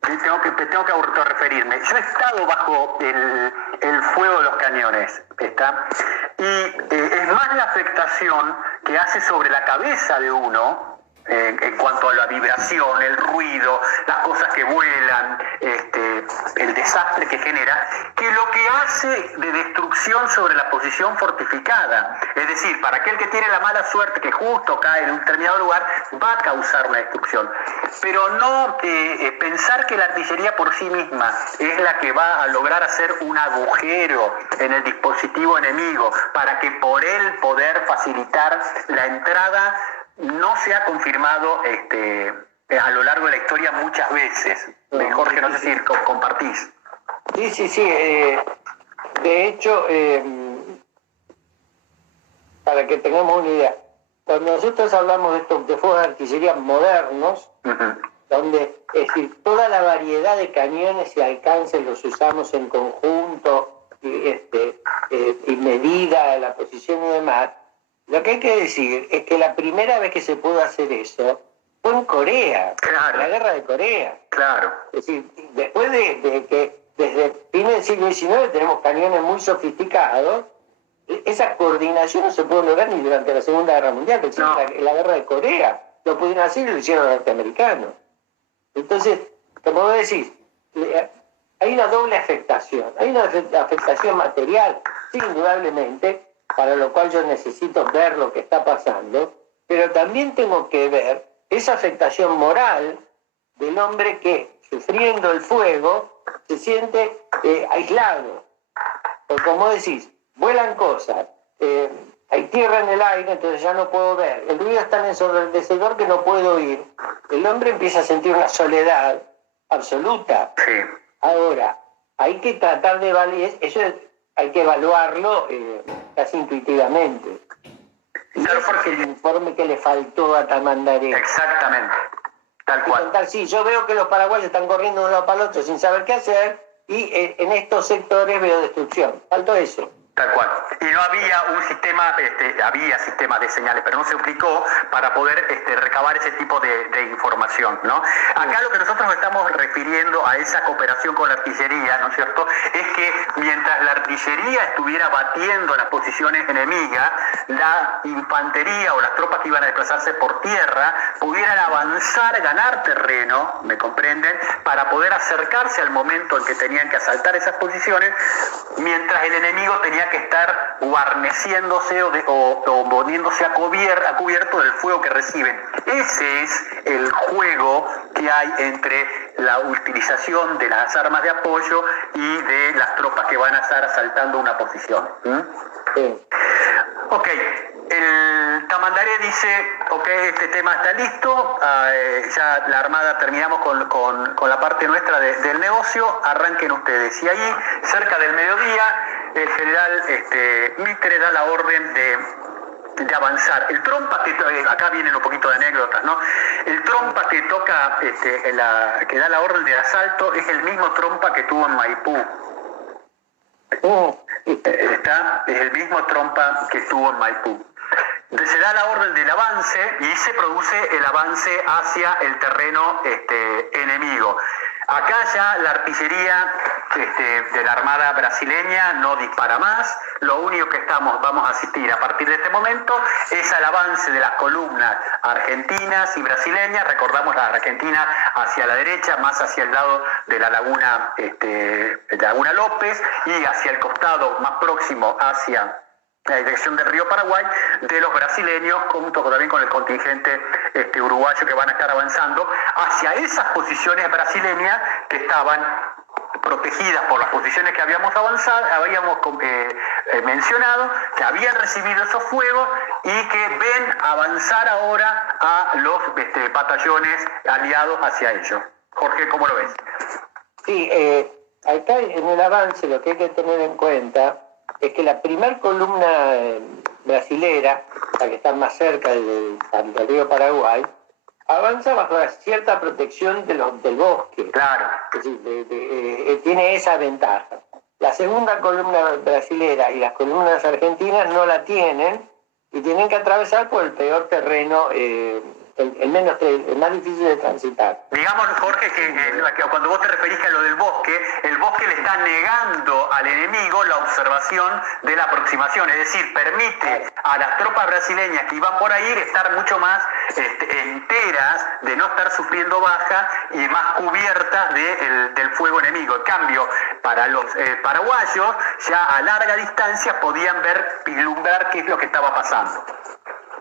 Tengo que autorreferirme. Yo he estado bajo el fuego de los cañones, y es más la afectación que hace sobre la cabeza de uno, en cuanto a la vibración, el ruido, las cosas que vuelan, el desastre que genera, que lo que hace de destrucción sobre la posición fortificada. Es decir, para aquel que tiene la mala suerte que justo cae en un determinado lugar, va a causar una destrucción. Pero no pensar que la artillería por sí misma es la que va a lograr hacer un agujero en el dispositivo enemigo para que por él poder facilitar la entrada no se ha confirmado a lo largo de la historia muchas veces. Jorge, no sé si compartís. Sí. De hecho, para que tengamos una idea, cuando nosotros hablamos de estos de fuegos de artillería modernos, donde, es decir, toda la variedad de cañones y alcances los usamos en conjunto, y medida la posición y demás, lo que hay que decir es que la primera vez que se pudo hacer eso fue en Corea, claro, la guerra de Corea. Claro. Es decir, después de que desde fines del siglo XIX tenemos cañones muy sofisticados, esa coordinación no se pudo lograr ni durante la Segunda Guerra Mundial, no. la guerra de Corea. Lo pudieron hacer y lo hicieron los norteamericanos. Entonces, como vos decís, hay una doble afectación. Hay una afectación material, sí, indudablemente, para lo cual yo necesito ver lo que está pasando, pero también tengo que ver esa afectación moral del hombre que, sufriendo el fuego, se siente aislado. Porque como decís, vuelan cosas, hay tierra en el aire, entonces ya no puedo ver, el ruido es tan ensordecedor que no puedo oír. El hombre empieza a sentir una soledad absoluta. Sí. Ahora, hay que tratar de evaluar, eso hay que evaluarlo casi intuitivamente. Y claro, ese es el informe que le faltó a Tamandaré. Exactamente, tal cual. Contar, sí, yo veo que los paraguayos están corriendo de un lado para el otro sin saber qué hacer, y en estos sectores veo destrucción. Faltó eso. Tal cual. Y no había un sistema, había sistemas de señales, pero no se aplicó para poder recabar ese tipo de información, ¿no? Acá lo que nosotros nos estamos refiriendo a esa cooperación con la artillería, ¿no es cierto?, es que mientras la artillería estuviera batiendo las posiciones enemigas, la infantería o las tropas que iban a desplazarse por tierra pudieran avanzar, ganar terreno, ¿me comprenden?, para poder acercarse al momento en que tenían que asaltar esas posiciones, mientras el enemigo tenía que estar guarneciéndose o poniéndose a cubierto del fuego que reciben. Ese es el juego que hay entre la utilización de las armas de apoyo y de las tropas que van a estar asaltando una posición. Sí. Ok, el Tamandaré dice, ok, este tema está listo, ya la Armada terminamos con la parte nuestra del negocio, arranquen ustedes. Y ahí, cerca del mediodía, el general Mitre da la orden de avanzar. El trompa que acá vienen un poquito de anécdotas, ¿no? El trompa que toca, que da la orden de asalto es el mismo trompa que tuvo en Maipú. Es el mismo trompa que tuvo en Maipú. Se da la orden del avance y se produce el avance hacia el terreno enemigo. Acá ya la artillería de la Armada brasileña no dispara más. Lo único que vamos a asistir a partir de este momento es al avance de las columnas argentinas y brasileñas. Recordamos la argentina hacia la derecha, más hacia el lado de la laguna, Laguna López, y hacia el costado más próximo hacia la dirección del río Paraguay, de los brasileños, junto también con el contingente uruguayo que van a estar avanzando hacia esas posiciones brasileñas que estaban protegidas por las posiciones que habíamos mencionado, que habían recibido esos fuegos y que ven avanzar ahora a los batallones aliados hacia ellos. Jorge, ¿cómo lo ves? Sí, acá en el avance lo que hay que tener en cuenta es que la primer columna brasilera, la que está más cerca del río Paraguay, avanza bajo cierta protección del bosque. Claro. Es decir, tiene esa ventaja. La segunda columna brasilera y las columnas argentinas no la tienen y tienen que atravesar por el peor terreno el más difícil de transitar. Digamos, Jorge, que cuando vos te referís a lo del bosque, el bosque le está negando al enemigo la observación de la aproximación, es decir, permite a las tropas brasileñas que iban por ahí estar mucho más enteras, de no estar sufriendo baja y más cubiertas del fuego enemigo. En cambio, para los paraguayos, ya a larga distancia podían vislumbrar qué es lo que estaba pasando.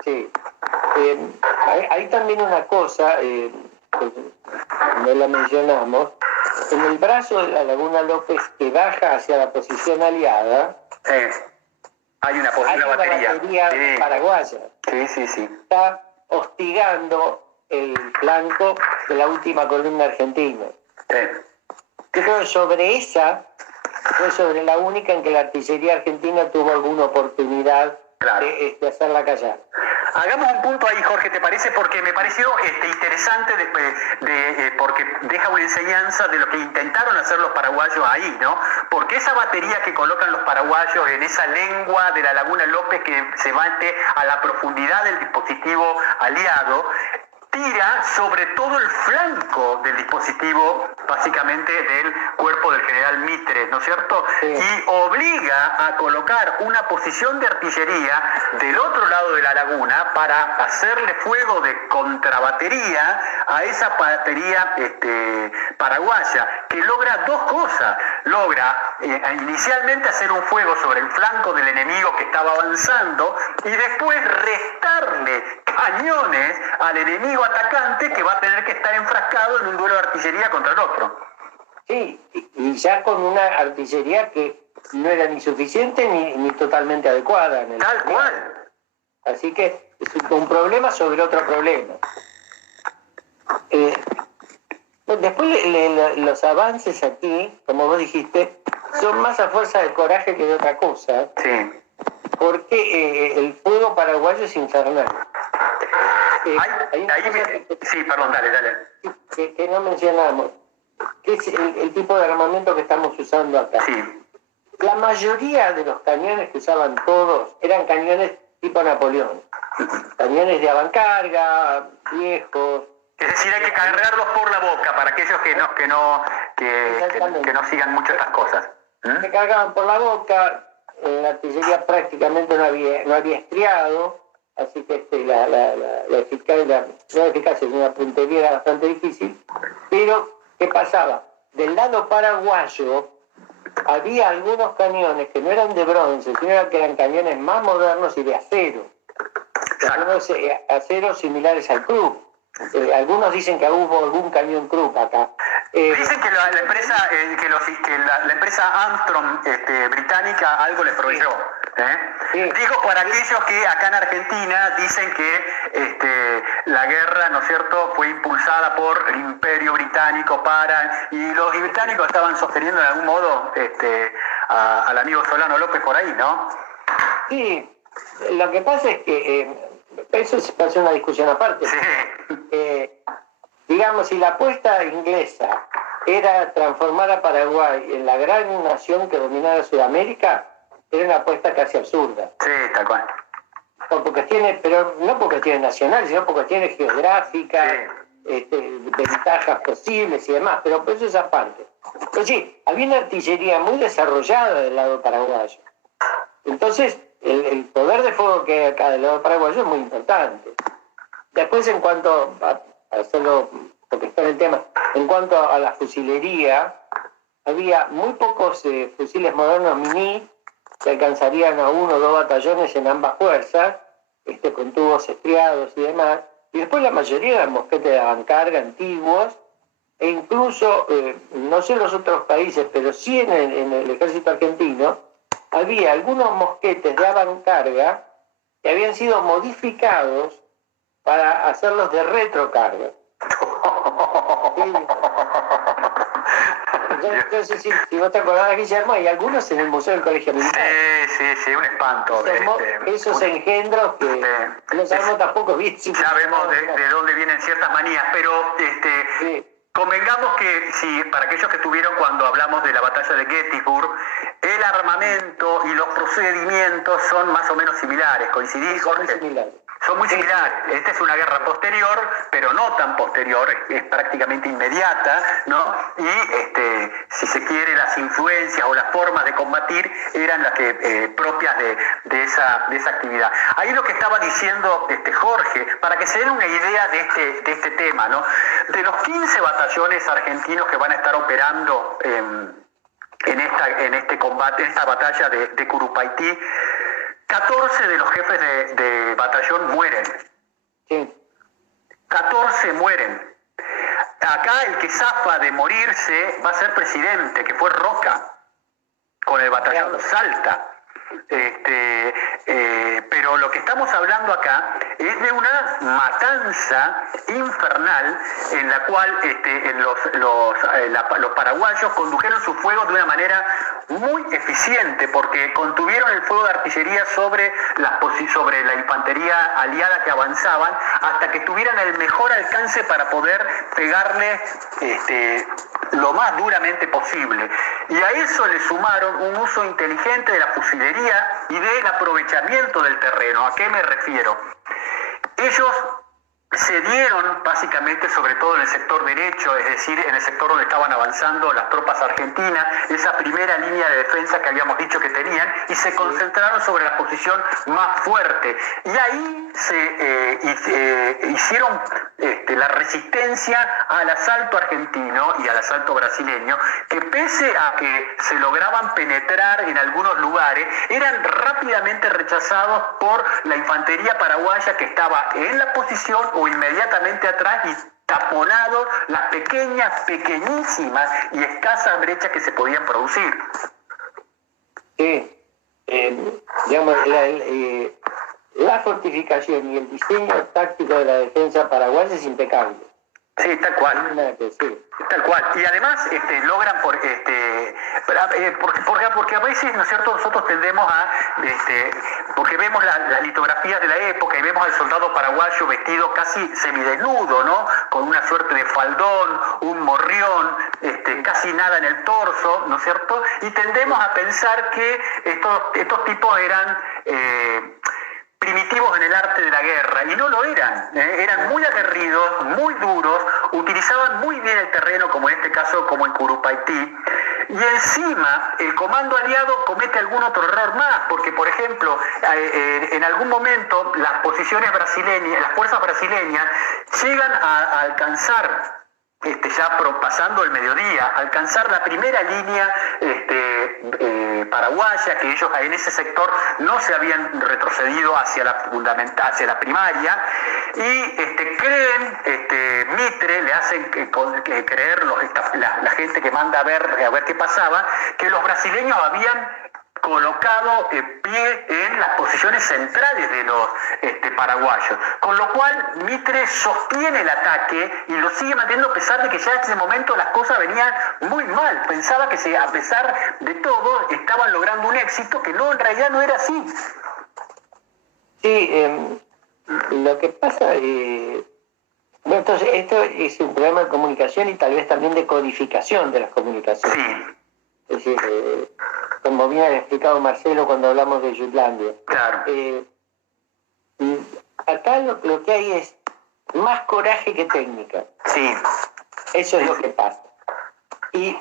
Sí. Hay también una cosa, que no la mencionamos, en el brazo de la Laguna López que baja hacia la posición aliada, hay una batería sí. paraguaya. Sí. Está hostigando el flanco de la última columna argentina. Sí. Yo creo que fue sobre la única en que la artillería argentina tuvo alguna oportunidad de hacerla callar. Hagamos un punto ahí, Jorge, ¿te parece? Porque me pareció interesante porque deja una enseñanza de lo que intentaron hacer los paraguayos ahí, ¿no? Porque esa batería que colocan los paraguayos en esa lengua de la Laguna López que se mete a la profundidad del dispositivo aliado, tira sobre todo el flanco del dispositivo, básicamente del cuerpo del general Mitre, ¿no es cierto? Sí. Y obliga a colocar una posición de artillería del otro lado de la laguna para hacerle fuego de contrabatería a esa batería paraguaya, que logra dos cosas. Logra inicialmente hacer un fuego sobre el flanco del enemigo que estaba avanzando y después restarle cañones al enemigo atacante que va a tener que estar enfrascado en un duelo de artillería contra el otro. Sí, y ya con una artillería que no era ni suficiente ni totalmente adecuada. Tal cual. Así que es un problema sobre otro problema. Después los avances aquí, como vos dijiste, son más a fuerza de coraje que de otra cosa. Sí. Porque el fuego paraguayo es infernal. Sí, perdón, dale. Que no mencionamos, que es el tipo de armamento que estamos usando acá. Sí. La mayoría de los cañones que usaban todos eran cañones tipo Napoleón. Cañones de avancarga, viejos. Es decir, hay que cargarlos por la boca para aquellos que no sigan mucho estas cosas. Se cargaban por la boca, la artillería prácticamente no había estriado, así que la eficacia es una puntería bastante difícil. Pero, ¿qué pasaba? Del lado paraguayo había algunos cañones que no eran de bronce, sino que eran cañones más modernos y de acero. Algunos aceros similares al Krupp. Algunos dicen que hubo algún cañón Krupp acá. Dicen que la empresa Armstrong británica algo les proveyó. Sí. Digo para aquellos que acá en Argentina dicen que la guerra, ¿no es cierto?, fue impulsada por el Imperio Británico y los británicos estaban sosteniendo de algún modo al amigo Solano López por ahí, ¿no? Sí, lo que pasa es que eso se hace una discusión aparte. Sí. Digamos, si la apuesta inglesa era transformar a Paraguay en la gran nación que dominara Sudamérica, era una apuesta casi absurda. Sí, tal cual. Pero no por cuestiones nacionales, sino por cuestiones geográficas, ventajas posibles y demás, pero eso es aparte. Pero sí, había una artillería muy desarrollada del lado paraguayo. Entonces, el poder de fuego que hay acá del lado paraguayo es muy importante. Después, en cuanto a hacerlo, porque está en el tema, en cuanto a la fusilería, había muy pocos fusiles modernos mini que alcanzarían a 1 o 2 batallones en ambas fuerzas, con tubos estriados y demás. Y después la mayoría eran mosquetes de avancarga antiguos, e incluso, no sé en los otros países, pero sí en el ejército argentino, había algunos mosquetes de avancarga que habían sido modificados para hacerlos de retrocarga. No sé si vos te acordás, Guillermo, hay algunos en el Museo del Colegio Militar. Sí, un espanto. Esos engendros que no sabemos tampoco bien. Ya vemos de dónde vienen ciertas manías, pero convengamos que para aquellos que estuvieron cuando hablamos de la batalla de Gettysburg, el armamento y los procedimientos son más o menos similares. ¿Coincidís, Jorge? Similares. Son muy similares. Esta es una guerra posterior, pero no tan posterior, es prácticamente inmediata, ¿no? Y si se quiere, las influencias o las formas de combatir eran las que propias de esa actividad. Ahí lo que estaba diciendo Jorge, para que se den una idea de este tema, ¿no? De los 15 batallones argentinos que van a estar operando en este combate, en esta batalla de Curupaytí, 14 de los jefes de batallón mueren. Sí. 14 mueren. Acá el que zafa de morirse va a ser presidente, que fue Roca, con el batallón Salta. Pero lo que estamos hablando acá es de una matanza infernal en la cual los paraguayos condujeron su fuego de una manera muy eficiente, porque contuvieron el fuego de artillería sobre la infantería aliada que avanzaban hasta que tuvieran el mejor alcance para poder pegarle lo más duramente posible. Y a eso le sumaron un uso inteligente de la fusilería y del aprovechamiento del terreno. ¿A qué me refiero? Ellos se dieron básicamente, sobre todo en el sector derecho, es decir, en el sector donde estaban avanzando las tropas argentinas, esa primera línea de defensa que habíamos dicho que tenían, y se concentraron sobre la posición más fuerte. Y ahí se hicieron la resistencia al asalto argentino y al asalto brasileño, que pese a que se lograban penetrar en algunos lugares, eran rápidamente rechazados por la infantería paraguaya, que estaba en la posición o inmediatamente atrás y taponado las pequeñísimas y escasas brechas que se podían producir. Sí, digamos, la fortificación y el diseño táctico de la defensa paraguaya es impecable. Sí, tal cual. Sí. Tal cual. Y además logran porque a veces, ¿no es cierto?, nosotros tendemos a porque vemos las litografías de la época y vemos al soldado paraguayo vestido casi semidesnudo, ¿no? Con una suerte de faldón, un morrión, casi nada en el torso, ¿no es cierto? Y tendemos a pensar que estos tipos eran primitivos en el arte de la guerra, y no lo eran. Eran muy aguerridos, muy duros, utilizaban muy bien el terreno, como en este caso, como en Curupaytí, y encima el comando aliado comete algún otro error más, porque por ejemplo, en algún momento las posiciones brasileñas, las fuerzas brasileñas llegan a alcanzar, ya pasando el mediodía, alcanzar la primera línea paraguaya, que ellos en ese sector no se habían retrocedido hacia la primaria, y creen, Mitre le hacen creer la gente que manda a ver qué pasaba, que los brasileños habían colocado pie en las posiciones centrales de los paraguayos, con lo cual Mitre sostiene el ataque y lo sigue manteniendo a pesar de que ya en ese momento las cosas venían muy mal. Pensaba que a pesar de todo estaban logrando un éxito que no, en realidad no era así. Sí, lo que pasa, bueno, entonces esto es un problema de comunicación y tal vez también de codificación de las comunicaciones. Sí. Es decir, como bien ha explicado Marcelo cuando hablamos de Jutlandia. Claro. Acá lo que hay es más coraje que técnica. Sí. Eso es lo que pasa. Y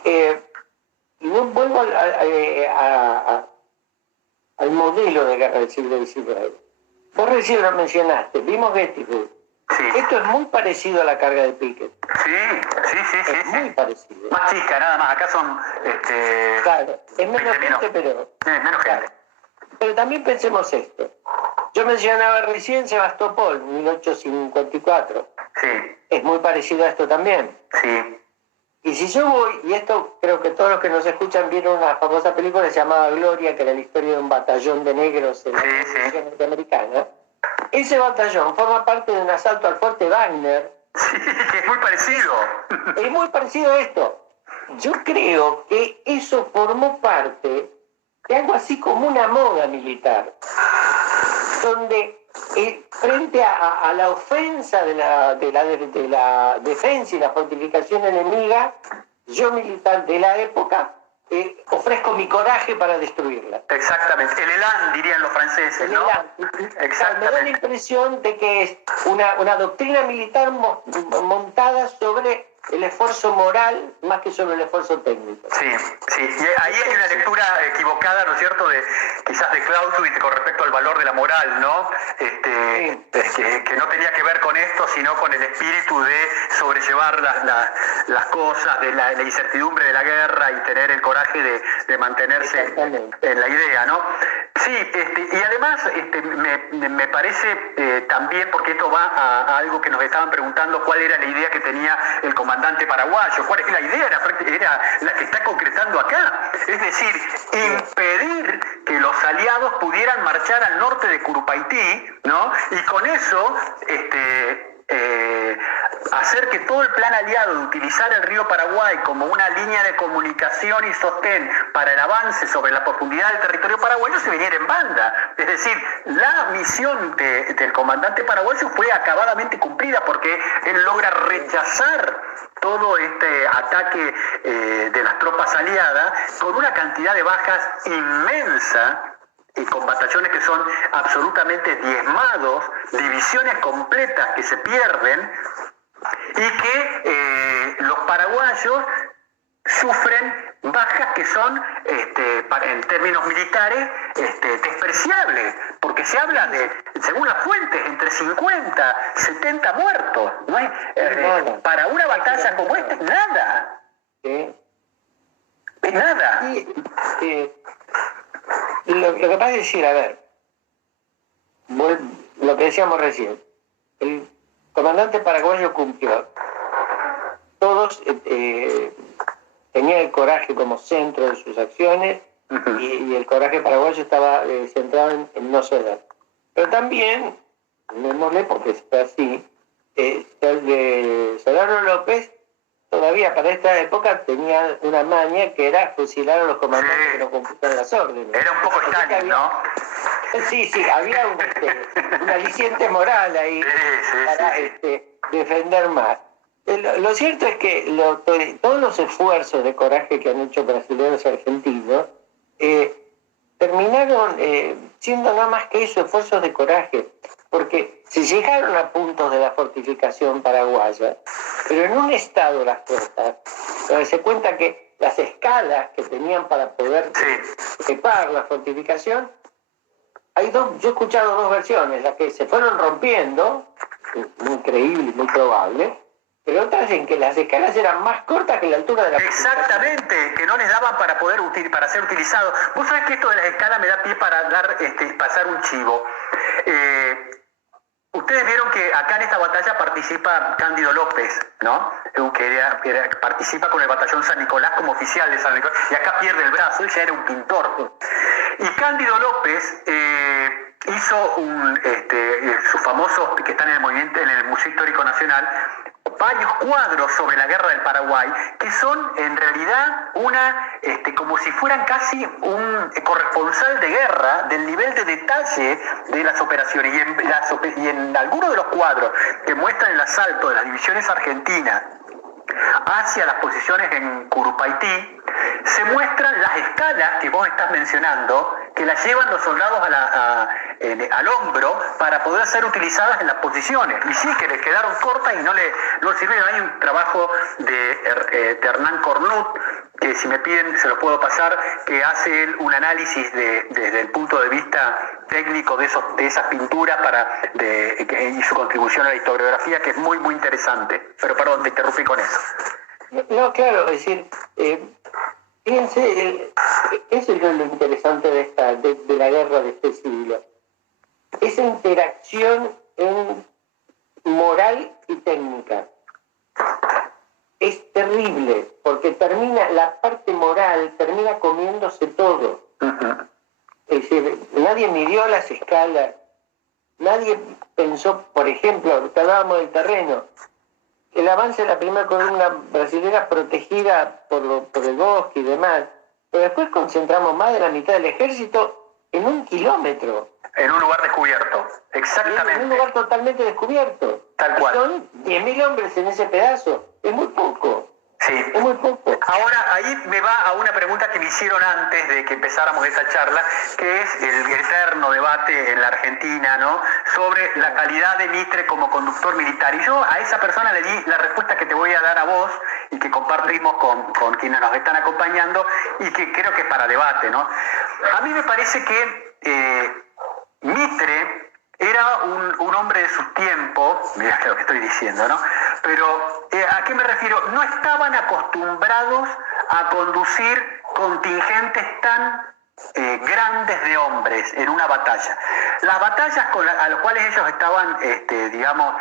no vuelvo al modelo de guerra del siglo XIX. Vos recién lo mencionaste, vimos Gettysburg. Sí. Esto es muy parecido a la carga de Pickett. Sí. Es muy parecido. Más chica, nada más. Acá son... Claro, es menos gente, pero... menos claro. gente. Pero también pensemos esto. Yo mencionaba recién Sebastopol, 1854. Sí. Es muy parecido a esto también. Sí. Y si yo voy, y esto creo que todos los que nos escuchan vieron una famosa película que se llamaba Gloria, que era la historia de un batallón de negros en la Revolución Norteamericana. Ese batallón forma parte de un asalto al fuerte Wagner. Sí, es muy parecido. Es muy parecido a esto. Yo creo que eso formó parte de algo así como una moda militar, donde frente a la ofensa de la defensa y la fortificación enemiga, yo militar de la época ofrezco mi coraje para destruirla. Exactamente, el elan dirían los franceses, El ¿no? elan. Me da la Exactamente. impresión de que es una doctrina militar montada sobre el esfuerzo moral más que sobre el esfuerzo técnico. Sí, sí. Y ahí hay una lectura equivocada, ¿no es cierto?, quizás de Clausewitz con respecto al valor de la moral, ¿no? Que no tenía que ver con esto, sino con el espíritu de sobrellevar las cosas, de la incertidumbre de la guerra y tener el coraje de mantenerse en la idea, ¿no? Sí, y además me parece también, porque esto va a algo que nos estaban preguntando, cuál era la idea que tenía el comandante paraguayo, cuál es la idea, era la que está concretando acá, es decir, impedir que los aliados pudieran marchar al norte de Curupaití, ¿no? Y con eso hacer que todo el plan aliado de utilizar el río Paraguay como una línea de comunicación y sostén para el avance sobre la profundidad del territorio paraguayo se viniera en banda. Es decir, la misión del comandante paraguayo fue acabadamente cumplida porque él logra rechazar todo este ataque de las tropas aliadas con una cantidad de bajas inmensa, y con batallones que son absolutamente diezmados, divisiones completas que se pierden, y que los paraguayos sufren bajas que son, en términos militares, despreciables, porque se habla de, según las fuentes, entre 50, 70 muertos, ¿no? Para una batalla como esta es nada. Es nada. Lo que pasa es decir, a ver, lo que decíamos recién, el comandante paraguayo cumplió. Todos tenían el coraje como centro de sus acciones y el coraje paraguayo estaba centrado en no ceder. Pero también, démosle porque está así, Solano López todavía para esta época tenía una maña que era fusilar a los comandantes que no cumplían las órdenes. Era un poco Stalin, ¿no? Sí, había un aliciente moral ahí para defender más. Lo cierto es que todos los esfuerzos de coraje que han hecho brasileños y argentinos terminaron siendo nada más que eso, esfuerzos de coraje, porque se llegaron a puntos de la fortificación paraguaya, pero en un estado las cosas, donde se cuenta que las escalas que tenían para poder trepar la fortificación, yo he escuchado dos versiones, las que se fueron rompiendo, muy creíble y muy probable, pero otras en que las escalas eran más cortas que la altura de la Exactamente, que no les daban para ser utilizados. Vos sabés que esto de las escalas me da pie para pasar un chivo. Ustedes vieron que acá en esta batalla participa Cándido López, ¿no? Que participa con el batallón San Nicolás como oficial de San Nicolás, y acá pierde el brazo, él ya era un pintor. Y Cándido López hizo sus famosos, que están en el movimiento, en el Museo Histórico Nacional, varios cuadros sobre la guerra del Paraguay, que son en realidad como si fueran casi un corresponsal de guerra del nivel de detalle de las operaciones. Y en algunos de los cuadros que muestran el asalto de las divisiones argentinas hacia las posiciones en Curupaití, se muestran las escalas que vos estás mencionando, que las llevan los soldados al hombro para poder ser utilizadas en las posiciones. Y sí, que les quedaron cortas y no sirvieron. Hay un trabajo de Hernán Cornut, que si me piden se lo puedo pasar, que hace él un análisis desde el punto de vista técnico de esas pinturas y su contribución a la historiografía, que es muy, muy interesante. Pero perdón, te interrumpí con eso. No, claro, es decir, fíjense, eso es lo interesante de la guerra de este siglo. Esa interacción en moral y técnica. Es terrible, porque la parte moral termina comiéndose todo. Es decir, nadie midió las escalas, nadie pensó, por ejemplo, hablábamos del terreno, el avance de la primera columna brasilera protegida por el bosque y demás, pero después concentramos más de la mitad del ejército en 1 kilómetro. En un lugar descubierto, exactamente. En un lugar totalmente descubierto. Tal cual. Son 10.000 hombres en ese pedazo, es muy poco. Sí. Es muy poco. Ahora, ahí me va a una pregunta que me hicieron antes de que empezáramos esta charla, que es el eterno debate en la Argentina, ¿no?, sobre la calidad de Mitre como conductor militar. Y yo a esa persona le di la respuesta que te voy a dar a vos y que compartimos con quienes nos están acompañando y que creo que es para debate, ¿no? A mí me parece que Mitre era un hombre de su tiempo, mirá lo que estoy diciendo, ¿no? Pero, ¿a qué me refiero? No estaban acostumbrados a conducir contingentes tan grandes de hombres en una batalla. Las batallas a las cuales ellos estaban, digamos,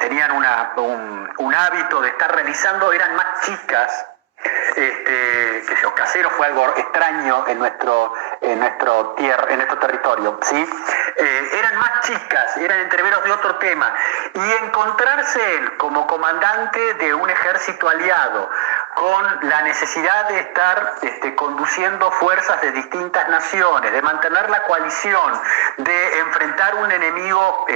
tenían un hábito de estar realizando eran más chicas. Que yo, Casero fue algo extraño en nuestro territorio, ¿sí? Eran más chicas, eran entreveros de otro tema, y encontrarse él como comandante de un ejército aliado con la necesidad de estar conduciendo fuerzas de distintas naciones, de mantener la coalición, de enfrentar un enemigo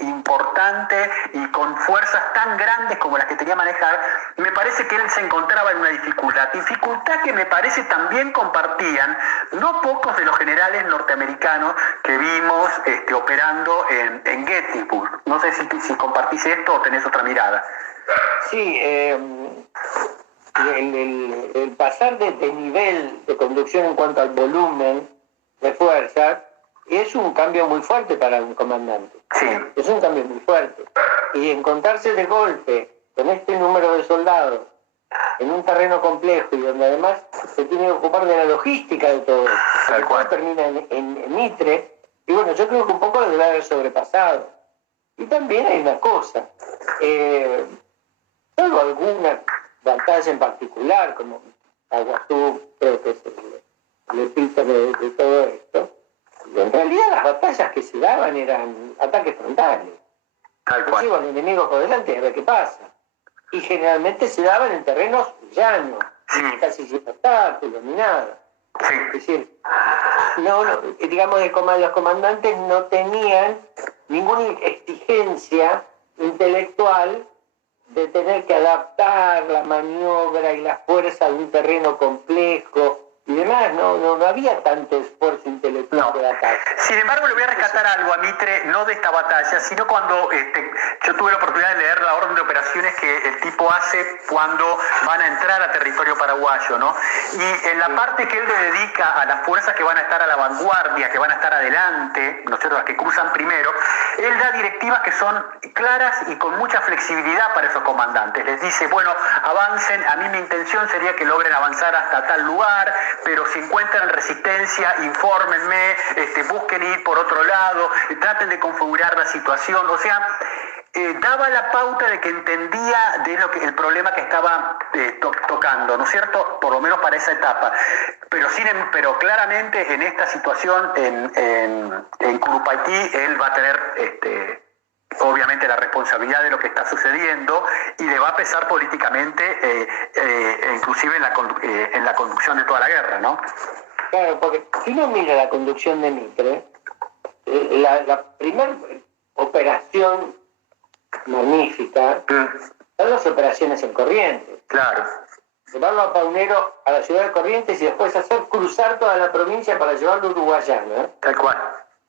importante y con fuerzas tan grandes como las que tenía que manejar, me parece que él se encontraba en una dificultad que me parece también compartían no pocos de los generales norteamericanos que vimos operando en Gettysburg. No sé si compartís esto o tenés otra mirada. Sí, el pasar de nivel de conducción en cuanto al volumen de fuerza es un cambio muy fuerte para un comandante. Sí. Es un cambio muy fuerte. Y encontrarse de golpe con este número de soldados en un terreno complejo y donde además se tiene que ocupar de la logística de todo eso. Tal cual. Termina en Mitre, y bueno, yo creo que un poco lo debe haber sobrepasado. Y también hay una cosa, salvo alguna batalla en particular, como Aguazú, creo que es el epítome de todo esto, en realidad las batallas que se daban eran ataques frontales. Tal cual. Llevan enemigos por delante a ver qué pasa. Y generalmente se daban en terrenos llanos, Sí. casi sin obstáculos ni nada. Sí. Es decir, digamos, los comandantes no tenían ninguna exigencia intelectual de tener que adaptar la maniobra y la fuerza de un terreno complejo y demás. No había tanto esfuerzo intelectual de ataque. Sin embargo, le voy a rescatar algo a Mitre, no de esta batalla, sino cuando yo tuve la oportunidad de leer la orden de operaciones que el tipo hace cuando van a entrar a territorio paraguayo, ¿no? Y en la parte que él le dedica a las fuerzas que van a estar a la vanguardia, que van a estar adelante, ¿no es cierto?, las que cruzan primero, él da directivas que son claras y con mucha flexibilidad para esos comandantes. Les dice, bueno, avancen, a mí mi intención sería que logren avanzar hasta tal lugar, pero si encuentran resistencia, infórmenme, busquen ir por otro lado, traten de configurar la situación. O sea, daba la pauta de que entendía de el problema que estaba tocando, ¿no es cierto?, por lo menos para esa etapa. Pero claramente en esta situación en Curupaytí él va a tener obviamente la responsabilidad de lo que está sucediendo y le va a pesar políticamente, inclusive en la conducción de toda la guerra, ¿no? Claro, porque si uno mira la conducción de Mitre, la primera operación magnífica son las operaciones en Corrientes. Claro. Llevarlo a Paunero a la ciudad de Corrientes y después hacer cruzar toda la provincia para llevarlo a Uruguayana. Tal cual.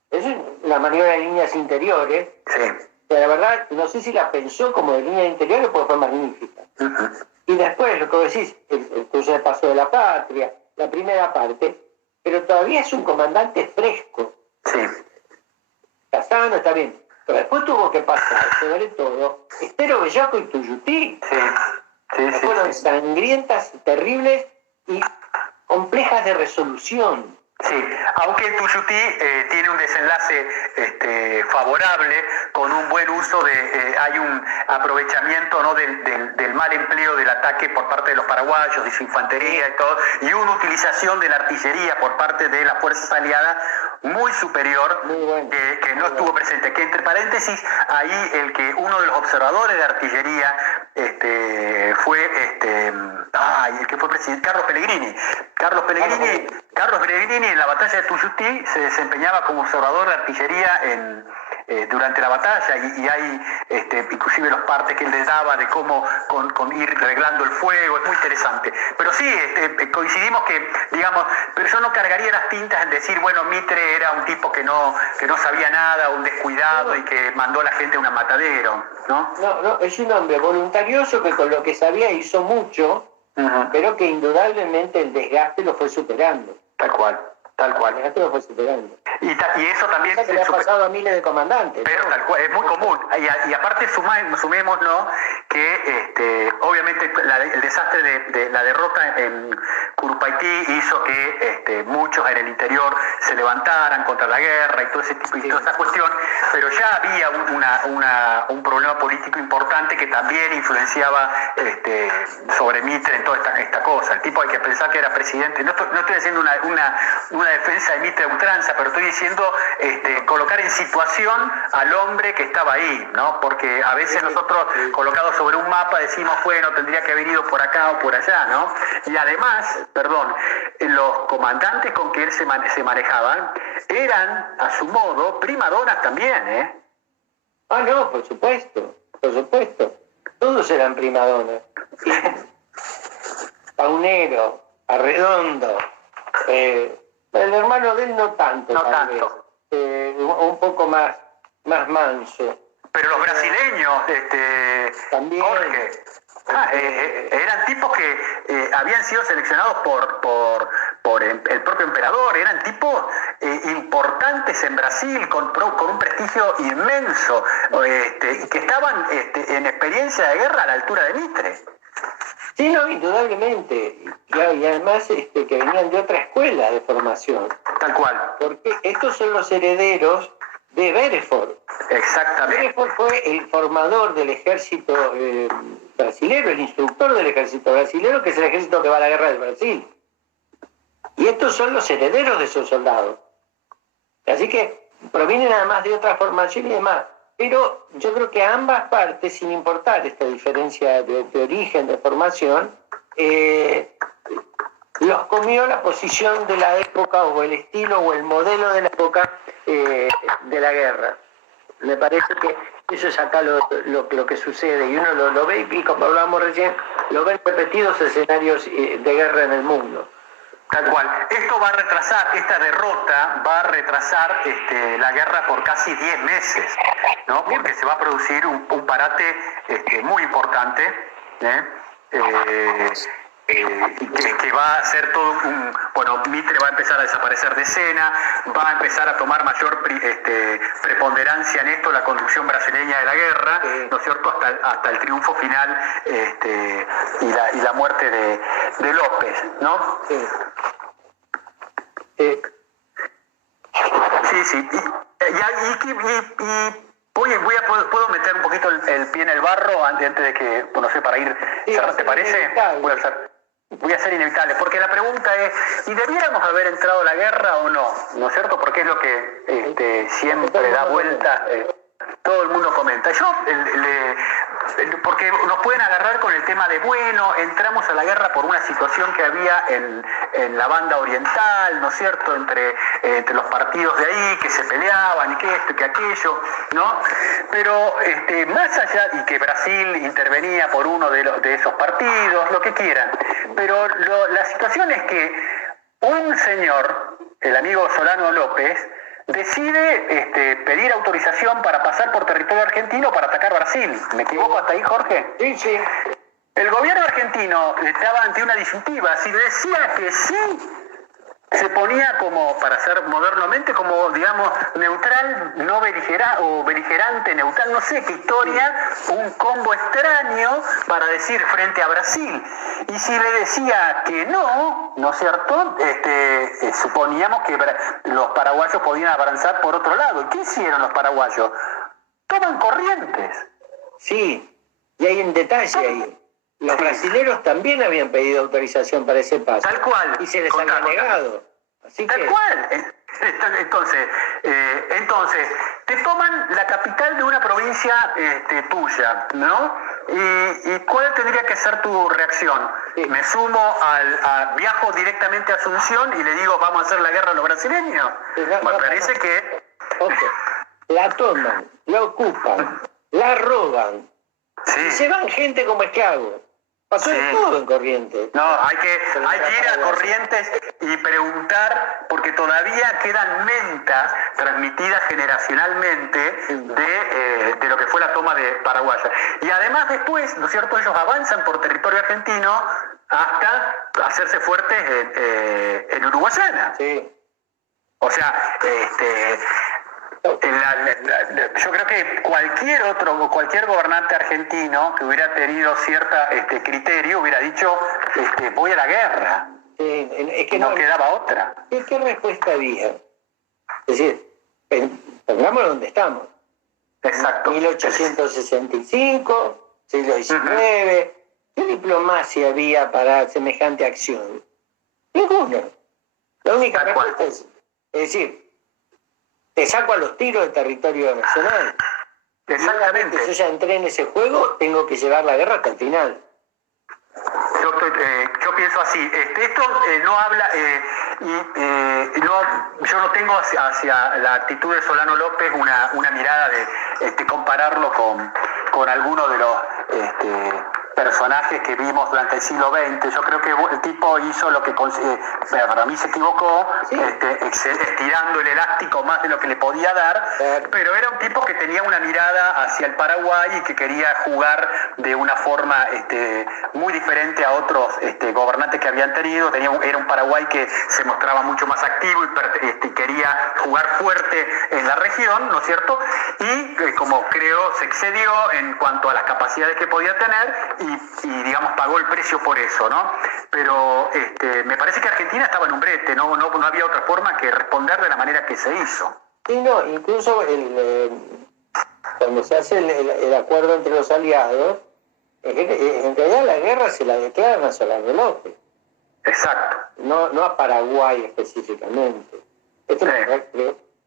Es una maniobra de líneas interiores. Sí. Que la verdad, no sé si la pensó como de línea interior, porque fue magnífica. Uh-huh. Y después, lo que decís, el cruce de Paso de la Patria, la primera parte, pero todavía es un comandante fresco. Sí. Casano está bien, pero después tuvo que pasar, sobre todo, Estero Bellaco y Tuyutí. Sí. Fueron sangrientas, terribles y complejas de resolución. Sí, aunque el Tuyutí tiene un desenlace favorable con un buen uso hay un aprovechamiento, ¿no?, del mal empleo del ataque por parte de los paraguayos, de su infantería y todo, y una utilización de la artillería por parte de las fuerzas aliadas muy superior, que no estuvo presente. Que entre paréntesis, ahí uno de los observadores de artillería fue el que fue presidente, Carlos Pellegrini. Carlos Pellegrini en la batalla de Tuyutí se desempeñaba como observador de artillería durante la batalla, y hay inclusive los partes que él les daba de cómo con ir reglando el fuego, es muy interesante. Pero sí, coincidimos que, digamos, pero yo no cargaría las tintas en decir, bueno, Mitre era un tipo que no sabía nada, un descuidado y que mandó a la gente a un matadero, ¿no? No, es un hombre voluntarioso que con lo que sabía hizo mucho, pero que indudablemente el desgaste lo fue superando. Tal cual. El desgaste lo fue superando. Y eso también que le ha pasado a miles de comandantes. Pero tal cual, es muy común. Y aparte sumemos, ¿no?, que obviamente el desastre de la derrota en Curupaytí hizo que muchos en el interior se levantaran contra la guerra y todo ese tipo, y toda esa cuestión, pero ya había un problema político importante que también influenciaba sobre Mitre en toda esta cosa. El tipo, hay que pensar que era presidente. No estoy haciendo una defensa de Mitre a ultranza, pero estoy diciendo colocar en situación al hombre que estaba ahí, ¿no? Porque a veces nosotros, colocados sobre un mapa, decimos, bueno, tendría que haber ido por acá o por allá, ¿no? Y además, los comandantes con que él se manejaban eran, a su modo, primadonas también, ¿eh? Ah, no, por supuesto. Todos eran primadonas. Paunero, Arredondo, el hermano de él no tanto. Un poco más manso. Pero los brasileños, también. Jorge, eran tipos que habían sido seleccionados por el propio emperador, eran tipos importantes en Brasil, con un prestigio inmenso, y que estaban en experiencia de guerra a la altura de Mitre. Sí, no, indudablemente. Y además que venían de otra escuela de formación. Tal cual. Porque estos son los herederos de Bereford. Exactamente. Bereford fue el formador del ejército brasilero, el instructor del ejército brasilero, que es el ejército que va a la guerra del Brasil. Y estos son los herederos de esos soldados. Así que provienen además de otra formación y demás. Pero yo creo que ambas partes, sin importar esta diferencia de origen, de formación, los comió la posición de la época, o el estilo o el modelo de la época de la guerra. Me parece que eso es acá lo que sucede, y uno lo ve, y como hablábamos recién, lo ven repetidos escenarios de guerra en el mundo. Tal cual. Esto va a retrasar, esta derrota va a retrasar la guerra por casi 10 meses, ¿no? Porque se va a producir un parate muy importante, que va a ser todo Mitre va a empezar a desaparecer de escena, va a empezar a tomar mayor preponderancia en esto la conducción brasileña de la guerra, ¿no es cierto?, hasta el triunfo final y la muerte de López, ¿no? Sí. ¿Puedo meter un poquito el pie en el barro antes de que, para ir cerrando, ¿te parece? Voy a ser inevitable, porque la pregunta es, ¿y debiéramos haber entrado a la guerra o no? ¿No es cierto? Porque es lo que siempre da vuelta, todo el mundo comenta. Porque nos pueden agarrar con el tema de, entramos a la guerra por una situación que había en la banda oriental, ¿no es cierto?, entre los partidos de ahí que se peleaban y que esto y que aquello, ¿no? Pero más allá, y que Brasil intervenía por uno de esos partidos, lo que quieran, pero la situación es que un señor, el amigo Solano López, decide pedir autorización para pasar por territorio argentino para atacar Brasil. ¿Me equivoco hasta ahí, Jorge? Sí. El gobierno argentino estaba ante una disyuntiva. Si decía que sí, se ponía como, para ser modernamente, como, digamos, neutral, no beligerante, o beligerante, neutral, no sé qué historia, un combo extraño para decir frente a Brasil. Y si le decía que no, ¿no es cierto?, suponíamos que los paraguayos podían avanzar por otro lado. ¿Y qué hicieron los paraguayos? Toman corrientes. Sí, y hay un detalle ahí. Los brasileros también habían pedido autorización para ese paso. Tal cual. Y se les había negado. Así Tal cual. Entonces, te toman la capital de una provincia tuya, ¿no? ¿Y cuál tendría que ser tu reacción? Sí. Me sumo viajo directamente a Asunción y le digo, vamos a hacer la guerra a los brasileños. Me parece que... Okay. la toman, la ocupan, la roban, y se van gente como esclavos. Pasó de todo en Corrientes. No, hay que ir a Corrientes y preguntar, porque todavía quedan mentas transmitidas generacionalmente de lo que fue la toma de Paraguaya. Y además después, ¿no es cierto?, ellos avanzan por territorio argentino hasta hacerse fuertes en Uruguayana. Sí. O sea, yo creo que cualquier gobernante argentino que hubiera tenido cierta criterio hubiera dicho voy a la guerra. Es que no quedaba otra. ¿Qué respuesta había? Es decir, pongámoslo donde estamos. Exacto. 1865, siglo XIX. ¿Qué diplomacia había para semejante acción? Ninguna. La única respuesta es decir, te saco a los tiros del territorio nacional. Exactamente. Yo ya entré en ese juego, tengo que llevar la guerra hasta el final. Yo pienso así. Esto no habla, yo no tengo hacia la actitud de Solano López una mirada de compararlo con alguno de los personajes que vimos durante el siglo XX. Yo creo que el tipo hizo lo que para mí se equivocó, sí, estirando el elástico más de lo que le podía dar, pero era un tipo que tenía una mirada hacia el Paraguay y que quería jugar de una forma muy diferente a otros gobernantes que habían tenido. Era un Paraguay que se mostraba mucho más activo y quería jugar fuerte en la región, ¿no es cierto? Y como creo se excedió en cuanto a las capacidades que podía tener y digamos pagó el precio por eso, ¿no? Pero me parece que Argentina estaba en un brete, no había otra forma que responder de la manera que se hizo. Sí, no, incluso cuando se hace el acuerdo entre los aliados, en realidad la guerra se la declaran a Solano López. Exacto. No a Paraguay específicamente. Esto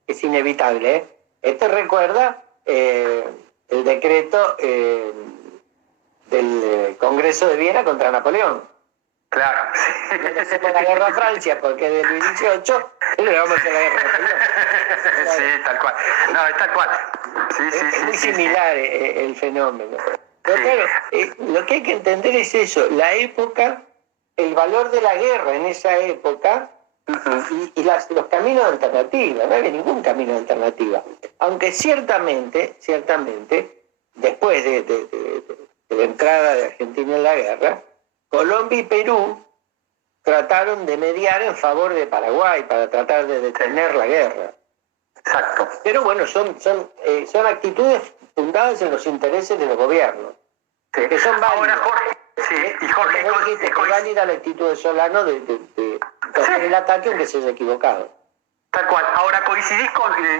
es inevitable, ¿eh? Esto recuerda el decreto del Congreso de Viena contra Napoleón. Claro. No hacemos la guerra a Francia porque desde el 18 le vamos a hacer la guerra a Napoleón. Sí, tal cual. No, es tal cual. Es muy similar el fenómeno. Pero claro, lo que hay que entender es eso, la época, el valor de la guerra en esa época y los caminos alternativos. No había ningún camino de alternativa. Aunque ciertamente, después de la entrada de Argentina en la guerra, Colombia y Perú trataron de mediar en favor de Paraguay para tratar de detener la guerra. Exacto. Pero bueno, son actitudes fundadas en los intereses de los gobiernos, que son válidas. Ahora, Jorge, y Jorge, es válida la actitud de Solano de hacer el ataque aunque se haya equivocado. Tal cual. Ahora, ¿coincidís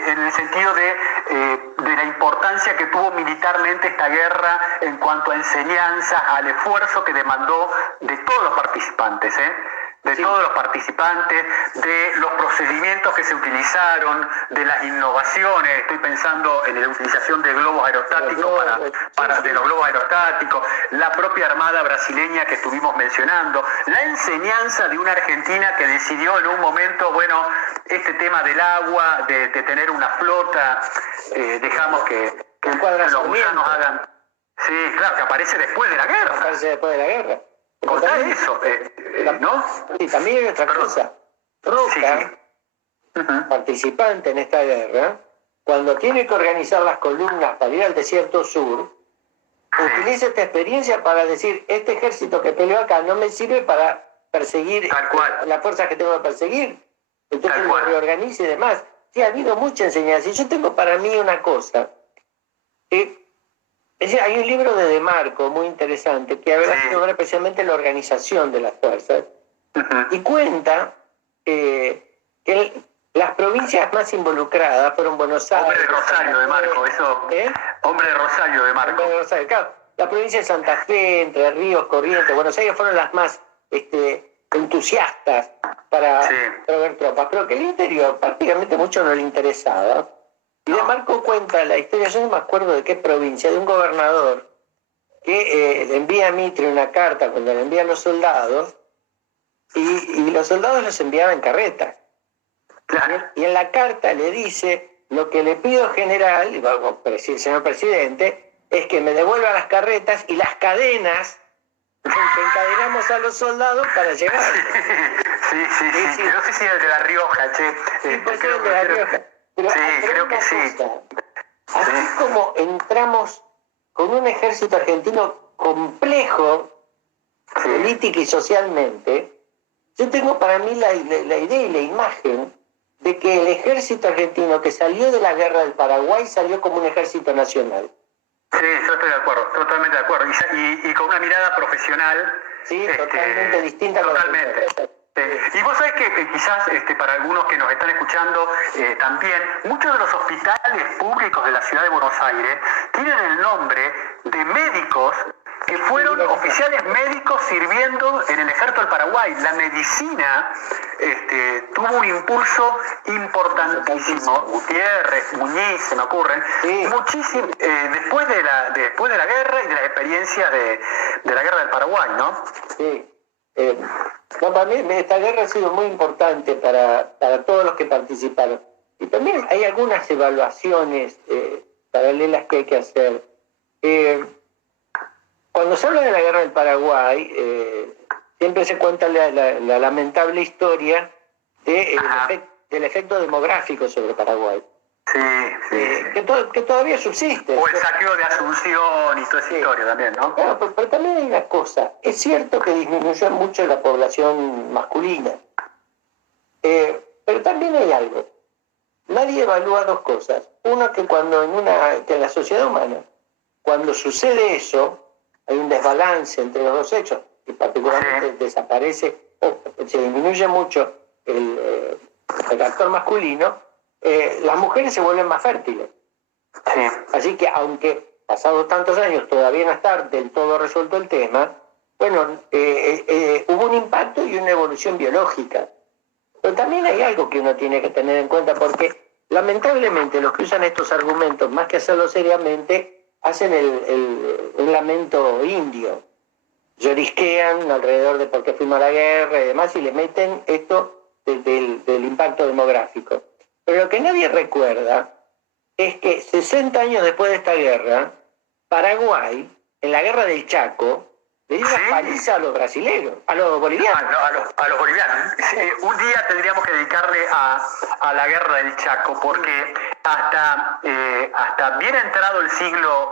en el sentido de la importancia que tuvo militarmente esta guerra en cuanto a enseñanza, al esfuerzo que demandó de todos los participantes, todos los participantes, de los procedimientos que se utilizaron, de las innovaciones? Estoy pensando en la utilización de globos aerostáticos de los globos aerostáticos, la propia Armada brasileña que estuvimos mencionando, la enseñanza de una Argentina que decidió en un momento, bueno, este tema del agua, de tener una flota, dejamos que los gusanos hagan. Sí, claro, que aparece después de la guerra. Aparece después de la guerra. Contá eso, ¿no? Sí, también hay otra cosa. Roca, participante en esta guerra, cuando tiene que organizar las columnas para ir al desierto sur, utiliza esta experiencia para decir, este ejército que peleó acá no me sirve para perseguir las fuerzas que tengo que perseguir. Entonces lo reorganiza y demás. Sí, ha habido mucha enseñanza. Y yo tengo para mí una cosa. Hay un libro de De Marco muy interesante que habla sobre especialmente la organización de las fuerzas y cuenta que las provincias más involucradas fueron Buenos Aires. Hombre de Rosario, De Marco, eso. Hombre de Rosario, De Marco. Hombre de Rosario, claro. La provincia de Santa Fe, Entre Ríos, Corrientes, Buenos Aires fueron las más entusiastas para ver tropas, pero que el interior prácticamente mucho no le interesaba. Y De Marco cuenta la historia, yo no me acuerdo de qué provincia, de un gobernador que le envía a Mitre una carta cuando le envían los soldados y los soldados los enviaban en carretas. Claro. Y en la carta le dice, lo que le pido, general, señor presidente, es que me devuelva las carretas y las cadenas que encadenamos a los soldados para llegar. Sí. No sé si es el de La Rioja, che. Sí, pues el de La Rioja. Pero sí, creo que sí. Así como entramos con un ejército argentino complejo, política y socialmente, yo tengo para mí la idea y la imagen de que el ejército argentino que salió de la guerra del Paraguay salió como un ejército nacional. Sí, yo estoy de acuerdo, totalmente de acuerdo. Y con una mirada profesional. Sí, totalmente distinta. Totalmente. Y vos sabés que quizás para algunos que nos están escuchando también, muchos de los hospitales públicos de la ciudad de Buenos Aires tienen el nombre de médicos que fueron oficiales médicos sirviendo en el ejército del Paraguay. La medicina tuvo un impulso importantísimo. Gutiérrez, Muñiz, se me ocurren, muchísimo, después de la guerra y de las experiencias de la guerra del Paraguay, ¿no? Sí. Para mí esta guerra ha sido muy importante para todos los que participaron. Y también hay algunas evaluaciones paralelas que hay que hacer. Cuando se habla de la guerra del Paraguay, siempre se cuenta la lamentable historia del efecto demográfico sobre Paraguay. Sí. Que todavía subsiste. O el saqueo de Asunción y toda esa historia también, ¿no? Claro, pero también hay una cosa. Es cierto que disminuyó mucho la población masculina. Pero también hay algo. Nadie evalúa dos cosas. Uno, que que en la sociedad humana, cuando sucede eso, hay un desbalance entre los dos sexos, y particularmente desaparece o se disminuye mucho el factor masculino, las mujeres se vuelven más fértiles. Sí. Así que aunque pasados tantos años todavía no está del todo resuelto el tema, bueno, hubo un impacto y una evolución biológica. Pero también hay algo que uno tiene que tener en cuenta, porque lamentablemente los que usan estos argumentos, más que hacerlo seriamente, hacen un lamento indio. Llorisquean alrededor de por qué fuimos a la guerra y demás, y le meten esto del impacto demográfico. Pero lo que nadie recuerda es que 60 años después de esta guerra, Paraguay, en la guerra del Chaco, le dio una paliza a los brasileños, a los bolivianos. A los bolivianos. Un día tendríamos que dedicarle a la guerra del Chaco, porque hasta bien entrado el siglo,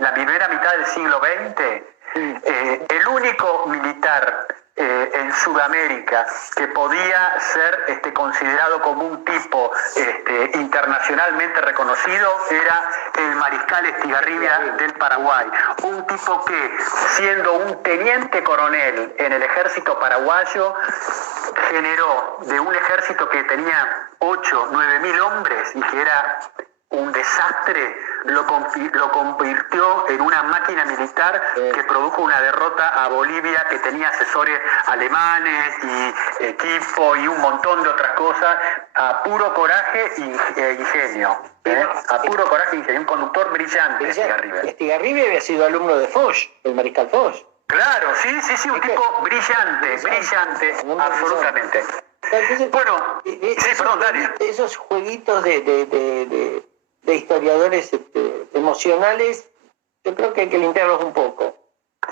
la primera mitad del siglo XX, el único militar en Sudamérica que podía ser considerado como un tipo internacionalmente reconocido era el mariscal Estigarribia del Paraguay, un tipo que, siendo un teniente coronel en el ejército paraguayo, generó de un ejército que tenía 8.000-9.000 hombres y que era un desastre, lo convirtió en una máquina militar que produjo una derrota a Bolivia, que tenía asesores alemanes y equipo y un montón de otras cosas, a puro coraje e ingenio. A puro coraje e ingenio, un conductor brillante. Estigarribia había sido alumno de Foch, el mariscal Foch. Claro, sí, un tipo brillante, absolutamente. Entonces, bueno, perdón, dale. Esos jueguitos de historiadores emocionales, yo creo que hay que limpiarlos un poco.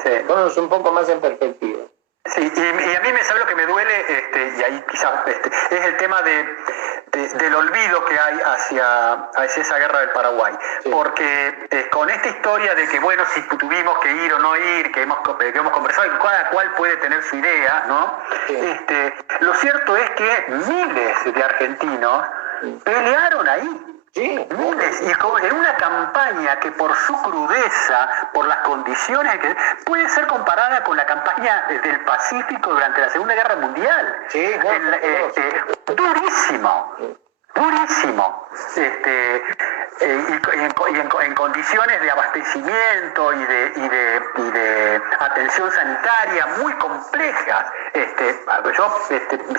Ponerlos un poco más en perspectiva. Sí, y a mí me sabe lo que me duele, y ahí quizás es el tema del olvido que hay hacia esa guerra del Paraguay. Sí. Porque con esta historia de que, bueno, si tuvimos que ir o no ir, que hemos conversado, y cada cual puede tener su idea, ¿no? Sí. Lo cierto es que miles de argentinos pelearon ahí. Sí, miles, y en una campaña que por su crudeza, por las condiciones que puede ser comparada con la campaña del Pacífico durante la Segunda Guerra Mundial. Sí, durísimo. Y en condiciones de abastecimiento y de atención sanitaria muy complejas. Yo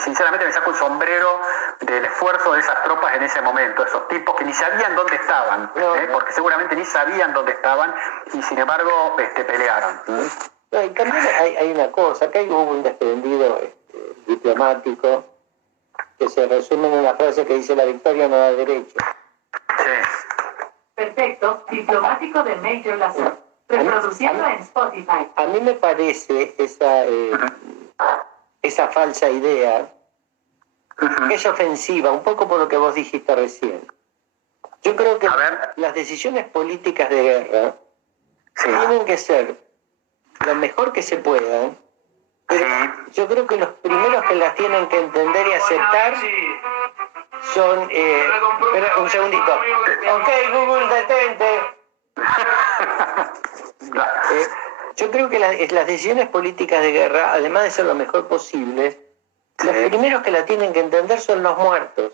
sinceramente me saco el sombrero del esfuerzo de esas tropas en ese momento, esos tipos que ni sabían dónde estaban, porque seguramente ni sabían dónde estaban y sin embargo pelearon. Y también hay una cosa, acá hubo un desprendido diplomático que se resume en una frase que dice: la victoria no da derecho. Perfecto, diplomático de Major Lazer. Reproduciendo en Spotify. A mí me parece esa falsa idea es ofensiva, un poco por lo que vos dijiste recién. Yo creo que las decisiones políticas de guerra tienen que ser lo mejor que se puedan, pero yo creo que los primeros que las tienen que entender y aceptar son... espera un segundito. Ok, Google, detente. Yo creo que las decisiones políticas de guerra, además de ser lo mejor posible, los primeros que la tienen que entender son los muertos.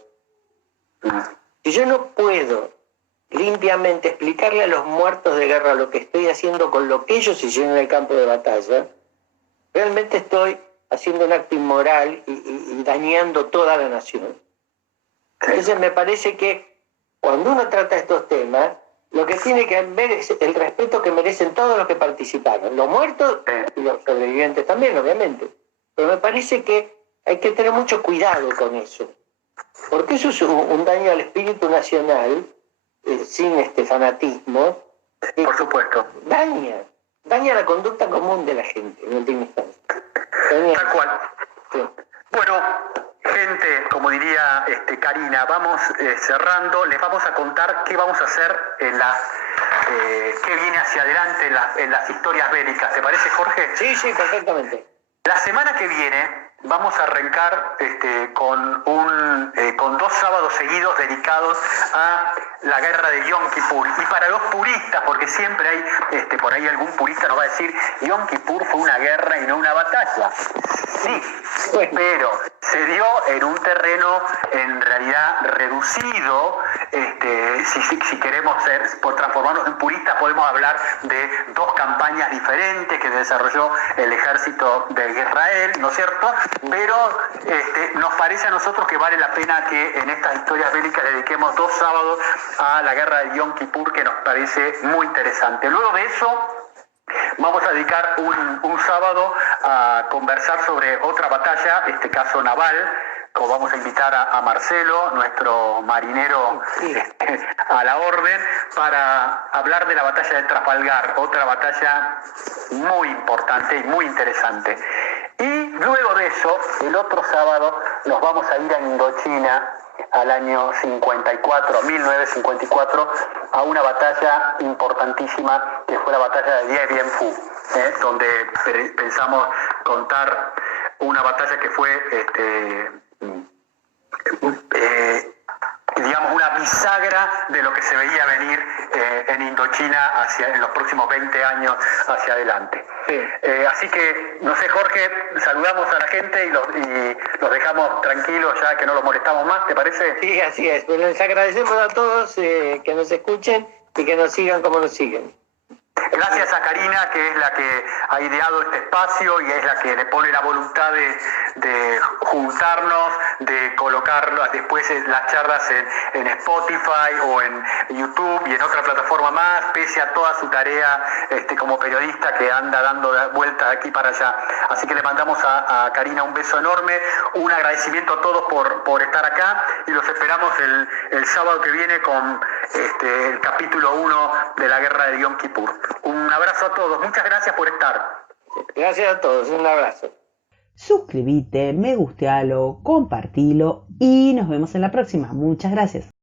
Si yo no puedo limpiamente explicarle a los muertos de guerra lo que estoy haciendo con lo que ellos hicieron en el campo de batalla, realmente estoy haciendo un acto inmoral y dañando toda la nación. Entonces me parece que cuando uno trata estos temas, lo que tiene que ver es el respeto que merecen todos los que participaron, los muertos y los sobrevivientes también, obviamente. Pero me parece que hay que tener mucho cuidado con eso, porque eso es un daño al espíritu nacional, sin fanatismo. Por supuesto. Daña la conducta común de la gente, en última instancia. Tal cual. Sí. Bueno, gente, como diría Karina, vamos cerrando. Les vamos a contar qué vamos a hacer qué viene hacia adelante en las historias bélicas. ¿Te parece, Jorge? Sí, perfectamente. La semana que viene vamos a arrancar con 2 sábados seguidos dedicados a la guerra de Yom Kippur. Y para los puristas, porque siempre hay, por ahí algún purista nos va a decir, Yom Kippur fue una guerra y no una batalla. Sí, pero se dio en un terreno en realidad reducido. Si queremos por transformarnos en puristas, podemos hablar de 2 campañas diferentes que desarrolló el ejército de Israel, ¿no es cierto? Pero nos parece a nosotros que vale la pena que en estas historias bélicas dediquemos 2 sábados a la guerra de Yom Kippur, que nos parece muy interesante. Luego de eso vamos a dedicar un sábado a conversar sobre otra batalla, este caso naval. Como vamos a invitar a Marcelo, nuestro marinero a la orden, para hablar de la batalla de Trafalgar, otra batalla muy importante y muy interesante. Y luego de eso, el otro sábado, nos vamos a ir a Indochina al año 1954, a una batalla importantísima que fue la batalla de Dien Bien Phu, donde pensamos contar una batalla que fue digamos una bisagra de lo que se veía venir en Indochina en los próximos 20 años hacia adelante. Sí. Así que, no sé, Jorge, saludamos a la gente y los dejamos tranquilos ya, que no los molestamos más, ¿te parece? Sí, así es. Pues les agradecemos a todos que nos escuchen y que nos sigan como nos siguen. Gracias a Karina, que es la que ha ideado este espacio y es la que le pone la voluntad de juntarnos, de colocarlo después las charlas en Spotify o en YouTube y en otra plataforma más, pese a toda su tarea como periodista que anda dando vueltas de aquí para allá. Así que le mandamos a Karina un beso enorme, un agradecimiento a todos por estar acá y los esperamos el sábado que viene con el capítulo 1 de la guerra de Yom Kippur. Un abrazo a todos, muchas gracias por estar. Gracias a todos, un abrazo. Suscríbete, me gustealo, compartilo y nos vemos en la próxima. Muchas gracias.